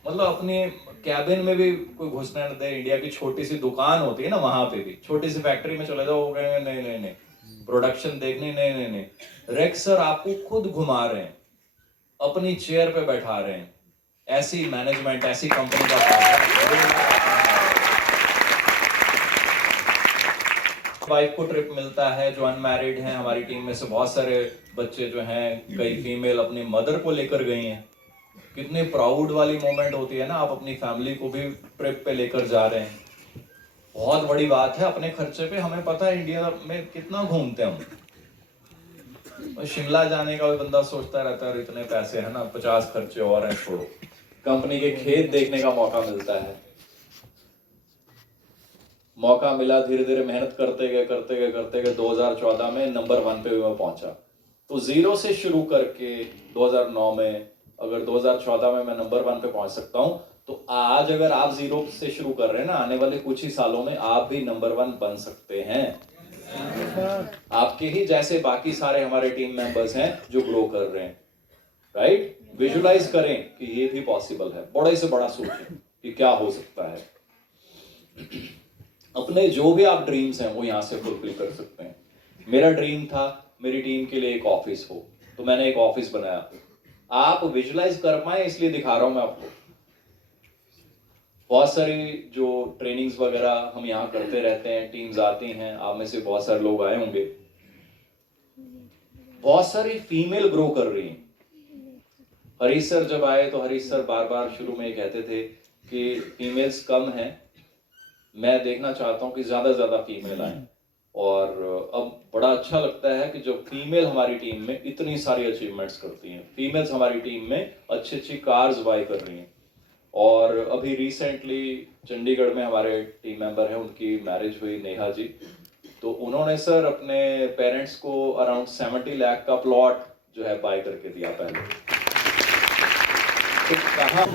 मतलब अपने कैबिन में भी कोई घुसने न दे। इंडिया की छोटी सी दुकान होती है ना, वहां पे भी छोटी सी फैक्ट्री में चले जाओ, नहीं, प्रोडक्शन देखनी, नहीं। रेक्स सर आपको खुद घुमा रहे हैं, अपनी चेयर पे बैठा रहे हैं। ऐसी मैनेजमेंट, ऐसी कंपनी का वाइफ को ट्रिप मिलता है जो अनमैरिड हैं। हमारी टीम में से बहुत सारे बच्चे जो हैं, कई फीमेल अपनी मदर को लेकर गई हैं। कितनी प्राउड वाली मोमेंट होती है ना, आप अपनी फैमिली को भी ट्रिप पे लेकर जा रहे हैं। बहुत बड़ी बात है, अपने खर्चे पे। हमें पता है इंडिया में कितना घूमते हैं हम। शिमला जाने का भी बंदा सोचता रहता है इतने पैसे है ना, 50 खर्चे और हैं, छोड़ो। कंपनी के खेत देखने का मौका मिलता है। मौका मिला, धीरे धीरे मेहनत करते गए 2014 में नंबर 1 पे मैं पहुंचा। तो 0 से शुरू करके 2009 में, अगर 2014 में मैं नंबर 1 पे पहुंच सकता हूं, तो आज अगर आप 0 से शुरू कर रहे हैं ना, आने वाले कुछ ही सालों में आप भी नंबर 1 बन सकते हैं। आपके ही जैसे बाकी सारे हमारे टीम मेंबर्स हैं जो ग्रो कर रहे हैं, राइट? विजुअलाइज करें कि ये भी पॉसिबल है। बड़े से बड़ा सोचें। कि क्या हो सकता है। अपने जो भी आप ड्रीम्स हैं वो यहाँ से फुलफिल कर सकते हैं। मेरा ड्रीम था मेरी टीम के लिए एक ऑफिस हो, तो मैंने एक ऑफिस बनाया। आप विजुलाइज कर पाए इसलिए दिखा रहा हूं मैं आपको। बहुत सारी जो ट्रेनिंग्स वगैरह हम यहाँ करते रहते हैं, टीम्स आती हैं, आप में से बहुत सारे लोग आए होंगे। बहुत सारी फीमेल ग्रो कर रही हैं। हरीश सर जब आए तो हरीश सर बार बार शुरू में ये कहते थे कि फीमेल्स कम हैं, मैं देखना चाहता हूँ कि ज्यादा से ज्यादा फीमेल आए। और अब बड़ा अच्छा लगता है कि जो फीमेल हमारी टीम में इतनी सारी अचीवमेंट्स करती हैं। फीमेल्स हमारी टीम में अच्छी अच्छी कार्स बाय कर रही हैं। और अभी रिसेंटली चंडीगढ़ में हमारे टीम मेंबर हैं, उनकी मैरिज हुई, नेहा जी। तो उन्होंने सर अपने पेरेंट्स को अराउंड 70 लाख का प्लॉट जो है बाय करके दिया पहले। तो कहाँ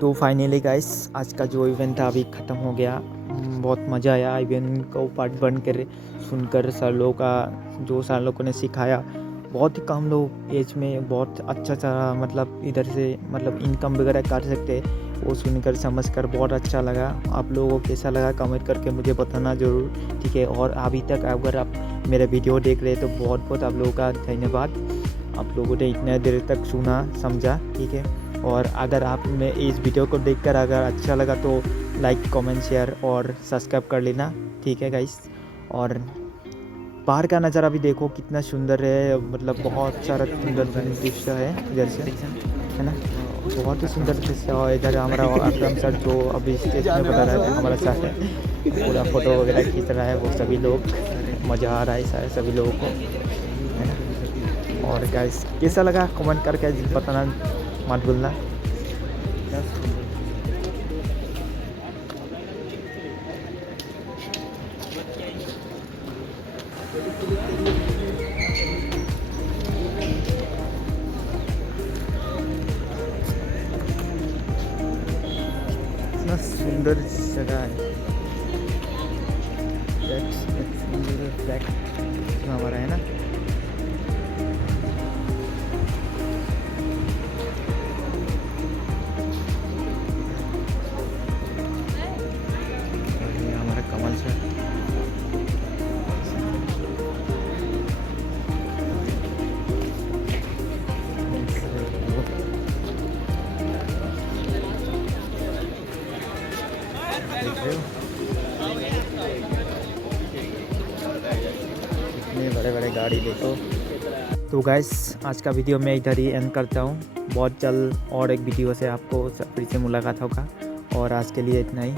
तो फाइनली गाइस आज का जो इवेंट था अभी ख़त्म हो गया। बहुत मज़ा आया इवेंट को पार्ट बन कर सुनकर। सर लोगों का जो सर लोगों ने सिखाया, बहुत ही कम लोग एज में बहुत अच्छा मतलब इधर से मतलब इनकम वगैरह कर सकते, वो सुनकर समझकर बहुत अच्छा लगा। आप लोगों को कैसा लगा कमेंट करके मुझे बताना ज़रूर, ठीक है। और अभी तक अगर आप मेरा वीडियो देख रहे हैं तो बहुत बहुत आप लोगों का धन्यवाद। आप लोगों ने इतना देर तक सुना समझा, ठीक है। और अगर आप में इस वीडियो को देखकर अगर अच्छा लगा तो लाइक कमेंट शेयर और सब्सक्राइब कर लेना, ठीक है गाइस। और बाहर का नज़ारा भी देखो कितना सुंदर है, मतलब बहुत सारा सुंदर दृश्य है इधर से, है ना। बहुत ही सुंदर दृश्य। और इधर हमारा अकरम सर जो अभी स्टेज में बता रहा है हमारा साथ है, पूरा फ़ोटो वगैरह खींच रहा है। वो सभी लोग मज़ा आ रहा है सारे सभी लोगों को, है ना। और गाइस कैसा लगा कमेंट करके बताना मत भूलना। इतना सुंदर जगह है, हमारा है ना। ये हमारा कमल सर, इतने बड़े बड़े गाड़ी देखो। तो गाइस आज का वीडियो मैं इधर ही एंड करता हूँ। बहुत जल्द और एक वीडियो से आपको फिर से मुलाकात होगा। और आज के लिए इतना ही।